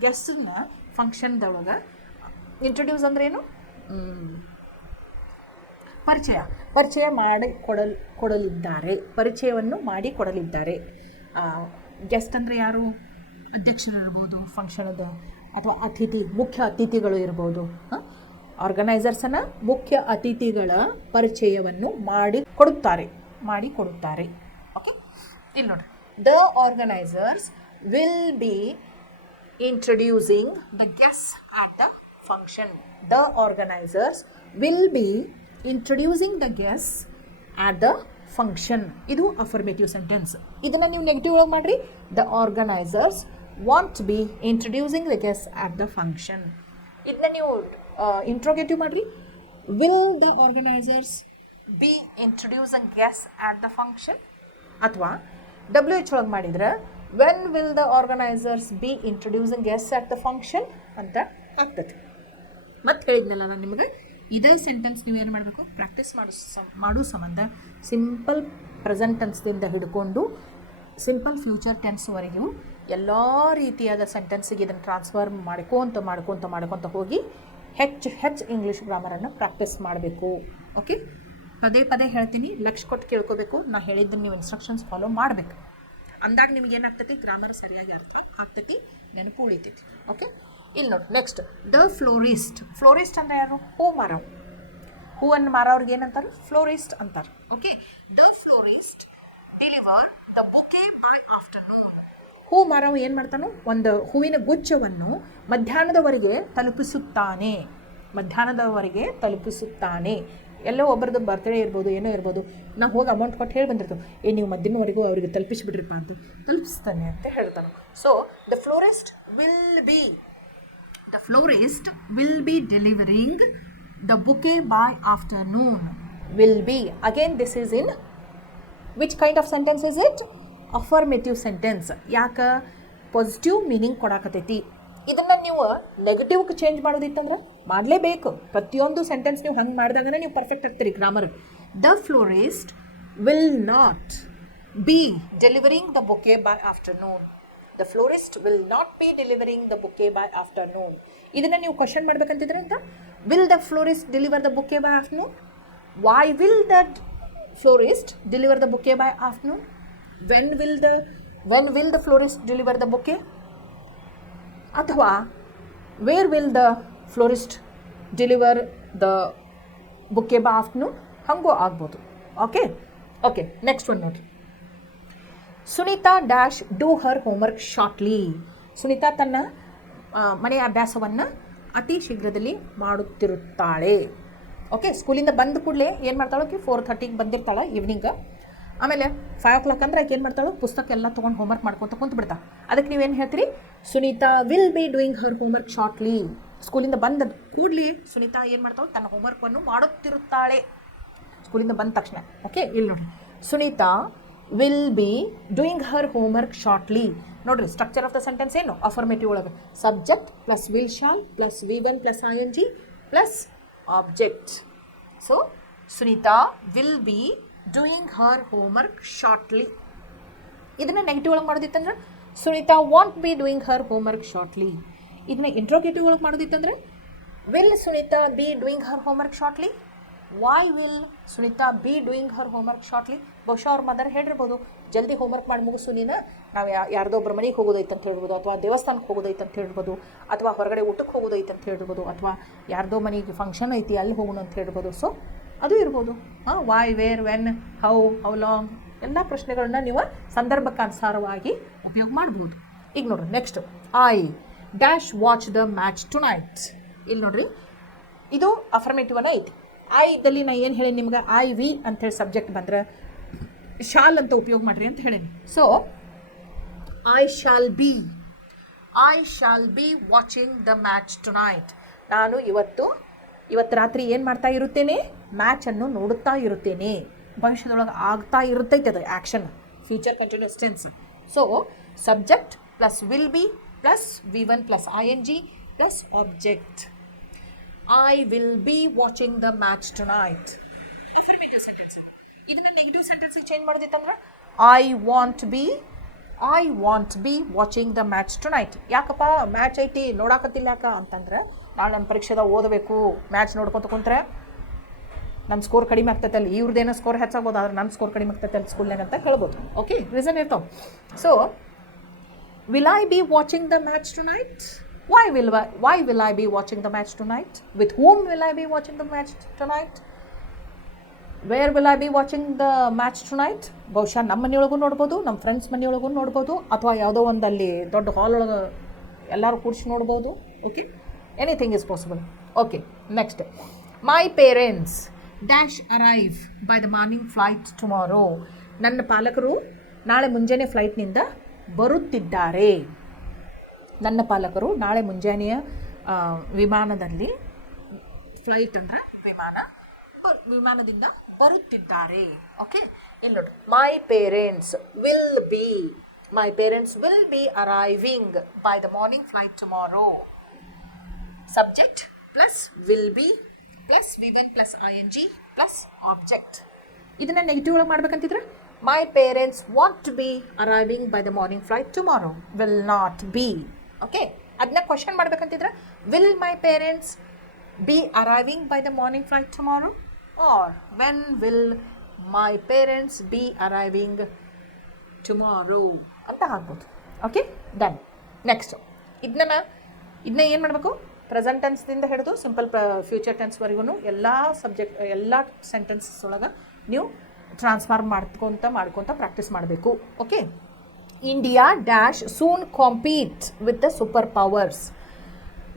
ಗೆಸ್ಟನ್ನ ಫಂಕ್ಷನ್ದೊಳಗೆ ಇಂಟ್ರೊಡ್ಯೂಸ್ ಅಂದ್ರೆ ಏನು? ಪರಿಚಯ ಮಾಡಿ ಕೊಡಲಿದ್ದಾರೆ. ಪರಿಚಯವನ್ನು ಮಾಡಿ ಕೊಡಲಿದ್ದಾರೆ. ಗೆಸ್ಟ್ ಅಂದರೆ ಯಾರು? ಅಧ್ಯಕ್ಷರು ಇರ್ಬೋದು ಫಂಕ್ಷನದ, ಅಥವಾ ಮುಖ್ಯ ಅತಿಥಿಗಳು ಇರ್ಬೋದು. ಆರ್ಗನೈಸರ್ಸನ್ನು ಮುಖ್ಯ ಅತಿಥಿಗಳ ಪರಿಚಯವನ್ನು ಮಾಡಿಕೊಡುತ್ತಾರೆ. ಓಕೆ, ಇಲ್ಲಿ ನೋಡ್ರಿ, the organizers will be introducing the guest at the function. The organizers will be introducing the guests at the function. ಇದು affirmative sentence. ಇದನ್ನ ನೀವು ನೆಗೆಟಿವ್ ಒಳಗೆ ಮಾಡ್ರಿ. The organizers want to be introducing the guests at the function. ಇದನ್ನ ನೀವು interrogative ಮಾಡ್ರಿ. Will the organizers be introducing guests at the function? ಅಥವಾ WH ಒಳಗೆ ಮಾಡಿದ್ರೆ when will the organizers be introducing guests at the function ಅಂತ ಆಗ್ತದೆ. ಮತ್ತೆ ಹೇಳಿದ್ನಲ್ಲ ನಾನು ನಿಮಗೆ, ಇದೇ ಸೆಂಟೆನ್ಸ್ ನೀವೇನು ಮಾಡಬೇಕು? ಪ್ರಾಕ್ಟೀಸ್ ಮಾಡೋ ಸಂಬಂಧ ಸಿಂಪಲ್ ಪ್ರೆಸೆಂಟ್ ಟೆನ್ಸ್ದಿಂದ ಹಿಡ್ಕೊಂಡು ಸಿಂಪಲ್ ಫ್ಯೂಚರ್ ಟೆನ್ಸ್ವರೆಗೂ ಎಲ್ಲ ರೀತಿಯಾದ ಸೆಂಟೆನ್ಸಿಗೆ ಇದನ್ನು ಟ್ರಾನ್ಸ್ಫರ್ ಮಾಡ್ಕೊತ ಹೋಗಿ ಹೆಚ್ಚು ಇಂಗ್ಲೀಷ್ ಗ್ರಾಮರನ್ನು ಪ್ರಾಕ್ಟೀಸ್ ಮಾಡಬೇಕು. ಓಕೆ, ಪದೇ ಹೇಳ್ತೀನಿ, ಲಕ್ಷ ಕೊಟ್ಟು ಕೇಳ್ಕೋಬೇಕು. ನಾನು ಹೇಳಿದ್ದನ್ನು ನೀವು ಇನ್ಸ್ಟ್ರಕ್ಷನ್ಸ್ ಫಾಲೋ ಮಾಡಬೇಕು. ಅಂದಾಗ ನಿಮ್ಗೆ ಏನಾಗ್ತೈತಿ? ಗ್ರಾಮರ್ ಸರಿಯಾಗಿ ಅರ್ಥ ಆಗ್ತೈತಿ, ನೆನಪು ಉಳಿತೈತಿ. ಓಕೆ, ಇಲ್ಲಿ ನೋಡಿ, ನೆಕ್ಸ್ಟ್ ದ ಫ್ಲೋರಿಸ್ಟ್ ಅಂದರೆ ಯಾರು? ಹೂ ಮಾರವ್. ಹೂವನ್ನು ಮಾರೋರ್ಗೆ ಏನಂತಾರೆ? ಫ್ಲೋರಿಸ್ಟ್ ಅಂತಾರೆ. Okay, the florist deliver the bouquet by afternoon. ಹೂ ಮಾರವ್ ಏನು ಮಾಡ್ತಾನೋ? ಒಂದು ಹೂವಿನ ಗುಚ್ಛವನ್ನು ಮಧ್ಯಾಹ್ನದವರೆಗೆ ತಲುಪಿಸುತ್ತಾನೆ. ಎಲ್ಲೋ ಒಬ್ಬರದ್ದು ಬರ್ತ್ಡೇ ಇರ್ಬೋದು, ಏನೋ ಇರ್ಬೋದು, ನಾವು ಹೋಗಿ ಅಮೌಂಟ್ ಕೊಟ್ಟು ಹೇಳಿ ಬಂದಿರ್ತೀವಿ, ನೀವು ಮಧ್ಯಾಹ್ನವರೆಗೂ ಅವರಿಗೆ ತಲುಪಿಸಿಬಿಡ್ರಿಪ್ಪ ಅಂತ. ತಲುಪಿಸ್ತಾನೆ ಅಂತ ಹೇಳ್ತಾನೆ. So the florist will be delivering the bouquet by afternoon. Will be. Again, this is in which kind of sentence is it? Affirmative sentence. ಯಾಕೆ? ಪಾಸಿಟಿವ್ ಮೀನಿಂಗ್ ಕೊಡಾಕತೈತಿ. ಇದನ್ನು ನೀವು ನೆಗೆಟಿವ್ಗೆ ಚೇಂಜ್ ಮಾಡೋದಿತ್ತಂದ್ರೆ ಮಾಡಲೇಬೇಕು. ಪ್ರತಿಯೊಂದು ಸೆಂಟೆನ್ಸ್ ನೀವು ಹಂಗೆ ಮಾಡಿದಾಗನೇ ನೀವು ಪರ್ಫೆಕ್ಟ್ ಆಗ್ತೀರಿ grammar. The florist will not be delivering the bouquet by afternoon. The florist will not be delivering the bouquet by afternoon. ಇದನ್ನು ನೀವು ಕ್ವಶನ್ ಮಾಡ್ಬೇಕಂತಿದ್ರೆ ಅಂತ, will the florist deliver the bouquet by afternoon? Why will the florist deliver the bouquet by afternoon? when will the florist deliver the bouquet? ಅಥವಾ where will the florist deliver the bouquet by afternoon? ಹಂಗೂ ಆಗ್ಬೋದು. Okay next one ನೋಡ್ರಿ. Sunita dash do Har homework shortly. Sunita ತನ್ನ ಮನೆಯ ಅಭ್ಯಾಸವನ್ನು ಅತಿ ಶೀಘ್ರದಲ್ಲಿ ಮಾಡುತ್ತಿರುತ್ತಾಳೆ. Okay, ಸ್ಕೂಲಿಂದ ಬಂದ ಕೂಡಲೇ ಏನು ಮಾಡ್ತಾಳೋ? 4:30ಗೆ ಬಂದಿರ್ತಾಳೆ ಈವ್ನಿಂಗ್. ಆಮೇಲೆ 5 o'clock ಅಂದ್ರೆ ಆಕೆ ಏನು ಮಾಡ್ತಾಳು? ಪುಸ್ತಕ ಎಲ್ಲ ತೊಗೊಂಡು ಹೋಮ್ವರ್ಕ್ ಮಾಡ್ಕೊತ ಕುಂತು ಬಿಡ್ತಾಳೆ. ಅದಕ್ಕೆ ನೀವೇನು ಹೇಳ್ತೀರಿ? Sunita will be doing her homework shortly. ಸ್ಕೂಲಿಂದ ಬಂದ ಕೂಡಲೇ ಸುನೀತಾ ಏನು ಮಾಡ್ತಾಳು? ತನ್ನ ಹೋಮ್ವರ್ಕನ್ನು ಮಾಡುತ್ತಿರುತ್ತಾಳೆ ಸ್ಕೂಲಿಂದ ಬಂದ ತಕ್ಷಣ. ಓಕೆ, ಇಲ್ಲಿ ನೋಡಿರಿ, Sunita will be doing her homework shortly. ನೋಡಿರಿ, ಸ್ಟ್ರಕ್ಚರ್ ಆಫ್ ದ ಸೆಂಟೆನ್ಸ್ ಏನು? ಅಫರ್ಮೇಟಿವ್ ಒಳಗೆ subject plus will shall plus V1 plus ING plus object. So Sunita will be doing her homework shortly. ಇದನ್ನು ನೆಗೆಟಿವ್ ಒಳಗೆ ಮಾಡೋದಿತ್ತಂದ್ರೆ Sunita won't be doing her homework shortly. ಇದನ್ನ interrogative ಒಳಗೆ ಮಾಡೋದಿತ್ತಂದ್ರೆ will Sunita be doing her homework shortly? Why will Sunita be doing her homework shortly? ಬಹುಶಃ ಅವ್ರ mother ಹೇಳಿರ್ಬೋದು, ಜಲ್ದಿ homework ಮಾಡಿ ಮುಗಿಸು ನೀನು, ನಾವು ಯಾರ್ದೋ ಒಬ್ಬರ ಮನೆಗೆ ಹೋಗೋದೈತೆ ಅಂತ ಹೇಳ್ಬೋದು, ಅಥವಾ ದೇವಸ್ಥಾನಕ್ಕೆ ಹೋಗೋದೈತೆ ಅಂತ ಹೇಳ್ಬೋದು, ಅಥವಾ ಹೊರಗಡೆ ಊಟಕ್ಕೆ ಹೋಗೋದೈತೆ ಅಂತ ಹೇಳ್ಬೋದು, ಅಥವಾ ಯಾರ್ದೋ ಮನೆಗೆ ಫಂಕ್ಷನ್ ಐತಿ ಅಲ್ಲಿ ಹೋಗೋಣ ಅಂತ ಹೇಳ್ಬೋದು. ಸೊ ಅದು ಇರ್ಬೋದು. Why, where, when, how long ಎಲ್ಲ ಪ್ರಶ್ನೆಗಳನ್ನ ನೀವು ಸಂದರ್ಭಕ್ಕನುಸಾರವಾಗಿ ಉಪಯೋಗ ಮಾಡ್ಬೋದು. ಈಗ ನೋಡ್ರಿ, next I dash watch the match tonight. ಇಲ್ಲಿ ನೋಡ್ರಿ, ಇದು ಅಫರ್ಮೇಟಿವ್ನ ಐತಿ. ಐ ಇದ್ದಲ್ಲಿ ನಾ ಏನು ಹೇಳಿ ನಿಮ್ಗೆ? IV ಅಂಥೇಳಿ ಸಬ್ಜೆಕ್ಟ್ ಬಂದ್ರೆ ಶಾಲ್ ಅಂತ ಉಪಯೋಗ ಮಾಡಿರಿ ಅಂತ ಹೇಳೀನಿ. So I shall be watching the match tonight. ನಾನು ಇವತ್ತು ರಾತ್ರಿ ಏನು ಮಾಡ್ತಾ ಇರುತ್ತೇನೆ? ಮ್ಯಾಚನ್ನು ನೋಡುತ್ತಾ ಇರುತ್ತೇನೆ. ಭವಿಷ್ಯದೊಳಗೆ ಆಗ್ತಾ ಇರುತ್ತೈತೆ ಅದು action, future continuous tense. So subject plus will be plus V1 plus ING plus object. I will be watching the match tonight. ಇದನ್ನ ನೆಗೆಟಿವ್ ಸೆಂಟೆನ್ಸಿಗೆ ಚೇಂಜ್ ಮಾಡೋದಿತ್ತಂದ್ರೆ I want be watching the match tonight. ಯಾಕಪ್ಪ match ಐತಿ ನೋಡಾಕತ್ತಿಲ್ಲ ಯಾಕ ಅಂತಂದ್ರೆ, ನಾಳೆ ನಮ್ಮ ಪರೀಕ್ಷೆದಾಗ ಓದಬೇಕು, ಮ್ಯಾಚ್ ನೋಡ್ಕೊತ ಕುಂತ್ರೆ ನನ್ನ ಸ್ಕೋರ್ ಕಡಿಮೆ ಆಗ್ತೈತೆ ಅಲ್ಲಿ, ಇವ್ರದ್ದೇನೋ ಸ್ಕೋರ್ ಹೆಚ್ಚಾಗ್ಬೋದು, ಆದ್ರೆ ನನ್ನ ಸ್ಕೋರ್ ಕಡಿಮೆ ಆಗ್ತೈತೆ ಅಲ್ಲಿ ಸ್ಕೂಲ್ನಾಗ ಅಂತ ಹೇಳ್ಬೋದು. ಓಕೆ, ರೀಸನ್ ಇರ್ತಾವೆ. So will I be watching the match tonight? Why will I be watching the match tonight? With whom will I be watching the match tonight? Where will I be watching the match tonight? ಬಹುಶಃ ನಮ್ಮ ಮನೆಯೊಳಗೂ ನೋಡ್ಬೋದು, ನಮ್ಮ friends ಮನೆಯೊಳಗೂ ನೋಡ್ಬೋದು, ಅಥವಾ ಯಾವುದೋ ಒಂದು ಅಲ್ಲಿ ದೊಡ್ಡ ಹಾಲ್ ಒಳಗೆ ಎಲ್ಲರೂ ಕೂಡಿಸಿ ನೋಡ್ಬೋದು. Okay, anything is possible. Okay, next my parents dash arrive by the morning flight tomorrow. ನನ್ನ ಪಾಲಕರು ನಾಳೆ ಮುಂಜಾನೆ ಫ್ಲೈಟ್ನಿಂದ ಬರುತ್ತಿದ್ದಾರೆ. ನನ್ನ ಪಾಲಕರು ನಾಳೆ ಮುಂಜಾನೆಯ ವಿಮಾನದಲ್ಲಿ, ಫ್ಲೈಟ್ ಅಂದರೆ ವಿಮಾನದಿಂದ ಬರುತ್ತಿದ್ದಾರೆ. ಓಕೆ, ಇಲ್ಲಿ ನೋಡಿ, my parents will be arriving by the morning flight tomorrow. Subject plus will be plus V1 plus ING plus object. ಇದನ್ನು ನೆಗೆಟಿವ್ ಒಳಗೆ ಮಾಡ್ಬೇಕಂತಿದ್ರೆ my parents won't to be arriving by the morning flight tomorrow, will not be. Okay, ಅದನ್ನ question ಮಾಡ್ಬೇಕಂತಿದ್ರೆ will my parents be arriving by the morning flight tomorrow, or when will my parents be arriving tomorrow ಅಂತ ಹಾಕ್ಬೋದು. Okay, done. Next ಇದನ್ನ ಏನು ಮಾಡಬೇಕು? Present ಟೆನ್ಸ್ದಿಂದ ಹಿಡಿದು simple future ಟೆನ್ಸ್ವರೆಗೂ ಎಲ್ಲ sentences ಒಳಗೆ ನೀವು ಟ್ರಾನ್ಸ್ಫಾರ್ಮ್ ಮಾಡ್ಕೊತ ಪ್ರಾಕ್ಟೀಸ್ ಮಾಡಬೇಕು. Okay, India dash soon compete with the super powers.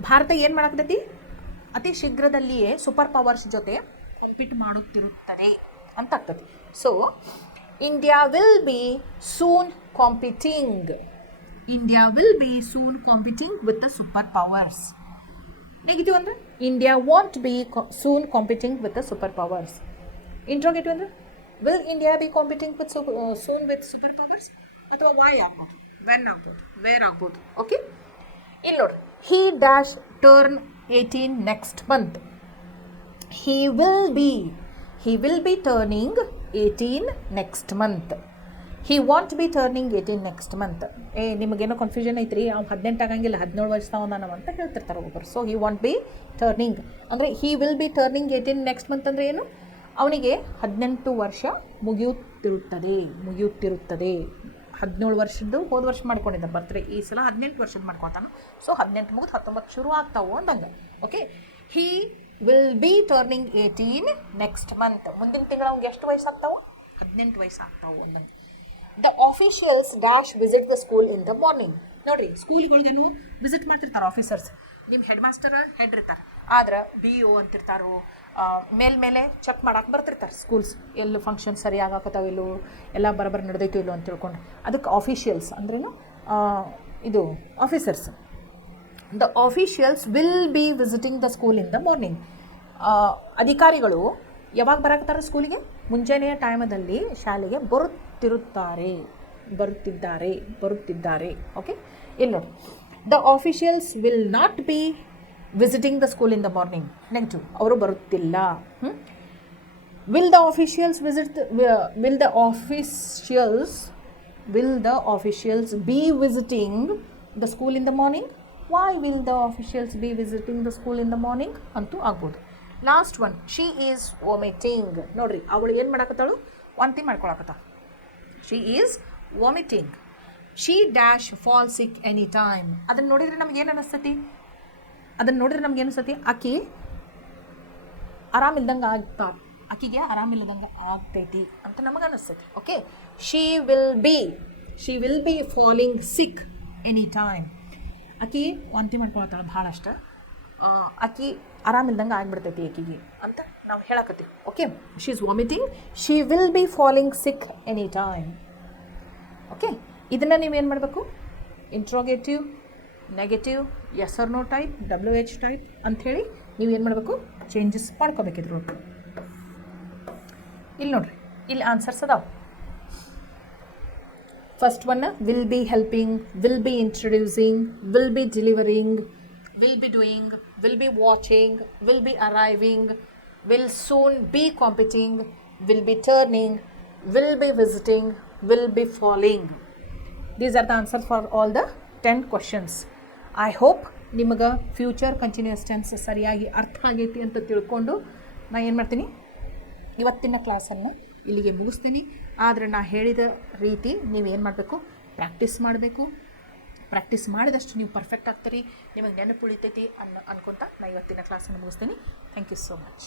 Bharat ಏನು ಮಾಡಾಕತ್ತೈತಿ? ಅತಿ ಶೀಘ್ರದಲ್ಲಿಯೇ ಸೂಪರ್ ಪವರ್ಸ್ ಜೊತೆ ಕಾಂಪೀಟ್ ಮಾಡುತ್ತಿರುತ್ತದೆ ಅಂತ ಆಗ್ತದೆ. So India will be soon competing with the super powers. Negative ಅಂದರೆ India won't be soon competing with the super powers. Interrogative ಅಂದರೆ will India be competing with soon with super powers, ಅಥವಾ why ಆಗ್ಬೋದು, when ಆಗ್ಬೋದು, where ಆಗ್ಬೋದು. Okay, ಇಲ್ಲಿ ನೋಡ್ರಿ, he dash turn 18 next month. He will be turning 18 next month. He won't be turning 18 next month. ನಿಮಗೇನೋ confusion ಐತ್ರಿ, ಅವ್ನು 18 ಆಗಂಗಿಲ್ಲ, 17 ವರ್ಷ ನಾವು ಅಂತ ಹೇಳ್ತಿರ್ತಾರೆ ಒಬ್ಬರು. So he won't be turning ಅಂದರೆ he will be turning 18 next month ಅಂದರೆ ಏನು, ಅವನಿಗೆ 18 ವರ್ಷ ಮುಗಿಯುತ್ತಿರುತ್ತದೆ. 17 ವರ್ಷದ್ದು ಹೋದ ವರ್ಷ ಮಾಡ್ಕೊಂಡಿದ್ದ ಬರ್ತ್ಡೇ, ಈ ಸಲ 18 ವರ್ಷದ ಮಾಡ್ಕೊತಾನು. ಸೊ 18 ಮುಗಿದು 19 ಶುರು ಆಗ್ತಾವು ಅಂದಂಗೆ. Okay, he will be turning 18 next month. ಮುಂದಿನ ತಿಂಗಳು ಅವ್ನಿಗೆ ಎಷ್ಟು ವಯಸ್ಸಾಗ್ತಾವೆ? 18 ವಯಸ್ಸಾಗ್ತಾವೆ ಅಂದಂಗೆ. The officials dash visit the school in the morning. ನೋಡಿರಿ, ಸ್ಕೂಲ್ಗಳಿಗೇನು ವಿಸಿಟ್ ಮಾಡ್ತಿರ್ತಾರೆ ಆಫೀಸರ್ಸ್. ನಿಮ್ಮ ಹೆಡ್ ಮಾಸ್ಟರ್ ಹೆಡ್ ಇರ್ತಾರೆ, ಆದ್ರೆ BO ಅಂತಿರ್ತಾರೋ, ಮೇಲೆ ಚೆಕ್ ಮಾಡಕ್ಕೆ ಬರ್ತಿರ್ತಾರೆ ಸ್ಕೂಲ್ಸ್, ಎಲ್ಲೂ ಫಂಕ್ಷನ್ ಸರಿಯಾಗಿ ಆಗತ್ತಾವಿಲ್ಲೋ, ಎಲ್ಲ ಬರೋಬ್ಬರಿ ನಡೆದೈತೋ ಇಲ್ಲೋ ಅಂತ ತಿಳ್ಕೊಂಡು. ಅದಕ್ಕೆ ಆಫೀಷಿಯಲ್ಸ್ ಅಂದ್ರೇನು, ಇದು officers. The officials will be visiting the school in the morning. ಅಧಿಕಾರಿಗಳು ಯಾವಾಗ ಬರಾಕತ್ತಾರೆ ಸ್ಕೂಲಿಗೆ? ಮುಂಜಾನೆಯ ಟೈಮದಲ್ಲಿ ಶಾಲೆಗೆ ಬರುತ್ತಿದ್ದಾರೆ. ಓಕೆ, ಇಲ್ಲಿ ನೋಡಿ, the officials will not B visiting the school in the morning. Negative, ಅವರು ಬರುತ್ತಿಲ್ಲ. Will the officials B visiting the school in the morning? Why will the officials be visiting the school in the morning ಅಂತೂ ಆಗ್ಬೋದು. Last one, she is vomiting. ನೋಡ್ರಿ, ಅವಳು ಏನು ಮಾಡಕತ್ತಾಳು? ವಾಂತಿ ಮಾಡ್ಕೊಳಕತ್ತಾಳ. She is vomiting. She dash fall sick any time. ಅದನ್ನು ನೋಡಿದ್ರೆ ನಮ್ಗೇನು ಅನ್ನಿಸ್ತತಿ? ಆಕೆ ಆರಾಮಿಲ್ದಂಗೆ ಆಕೆಗೆ ಆರಾಮಿಲ್ಲದಂಗೆ ಆಗ್ತೈತಿ ಅಂತ ನಮಗೆ ಅನ್ನಿಸ್ತೈತಿ. Okay, she will be falling sick any time. ಆಕೆ ವಾಂತಿ ಮಾಡ್ಕೊಳತ್ತಾಳೆ ಭಾಳಷ್ಟು, ಆಕೆ ಆರಾಮಿಲ್ದಂಗೆ ಆಗಿಬಿಡ್ತೈತಿ ಆಕೆಗೆ ಅಂತ ನಾವು ಹೇಳಕತ್ತೀವಿ. Okay, she is vomiting, she will be falling sick any time. Okay, ಇದನ್ನು ನೀವೇನು ಮಾಡಬೇಕು? Interrogative, negative, yes or no type, WH type ಅಂಥೇಳಿ ನೀವೇನು ಮಾಡಬೇಕು? ಚೇಂಜಸ್ ಮಾಡ್ಕೋಬೇಕಿದ್ರು. ಇಲ್ಲಿ ನೋಡ್ರಿ, ಇಲ್ಲಿ ಆನ್ಸರ್ಸ್ ಅದಾವೆ. First one, will be helping, will be introducing, will be delivering, will be doing, will be watching, will be arriving, will soon be competing, will be turning, will be visiting, will be falling. These are the answers for all the 10 questions. I hope ನಿಮಗೆ future continuous tense ಸರಿಯಾಗಿ ಅರ್ಥ ಆಗೈತಿ ಅಂತ ತಿಳ್ಕೊಂಡು ನಾನು ಏನು ಮಾಡ್ತೀನಿ, ಇವತ್ತಿನ ಕ್ಲಾಸನ್ನು ಇಲ್ಲಿಗೆ ಮುಗಿಸ್ತೀನಿ. ಆದರೆ ನಾನು ಹೇಳಿದ ರೀತಿ ನೀವೇನು ಮಾಡಬೇಕು? ಪ್ರಾಕ್ಟೀಸ್ ಮಾಡಬೇಕು. ಪ್ರಾಕ್ಟೀಸ್ ಮಾಡಿದಷ್ಟು ನೀವು ಪರ್ಫೆಕ್ಟ್ ಆಗ್ತೀರಿ, ನಿಮಗೆ ನೆನಪು ಉಳಿತೈತಿ ಅನ್ಕೊತ ನಾನು ಇವತ್ತಿನ ಕ್ಲಾಸನ್ನು ಮುಗಿಸ್ತೀನಿ. Thank you so much.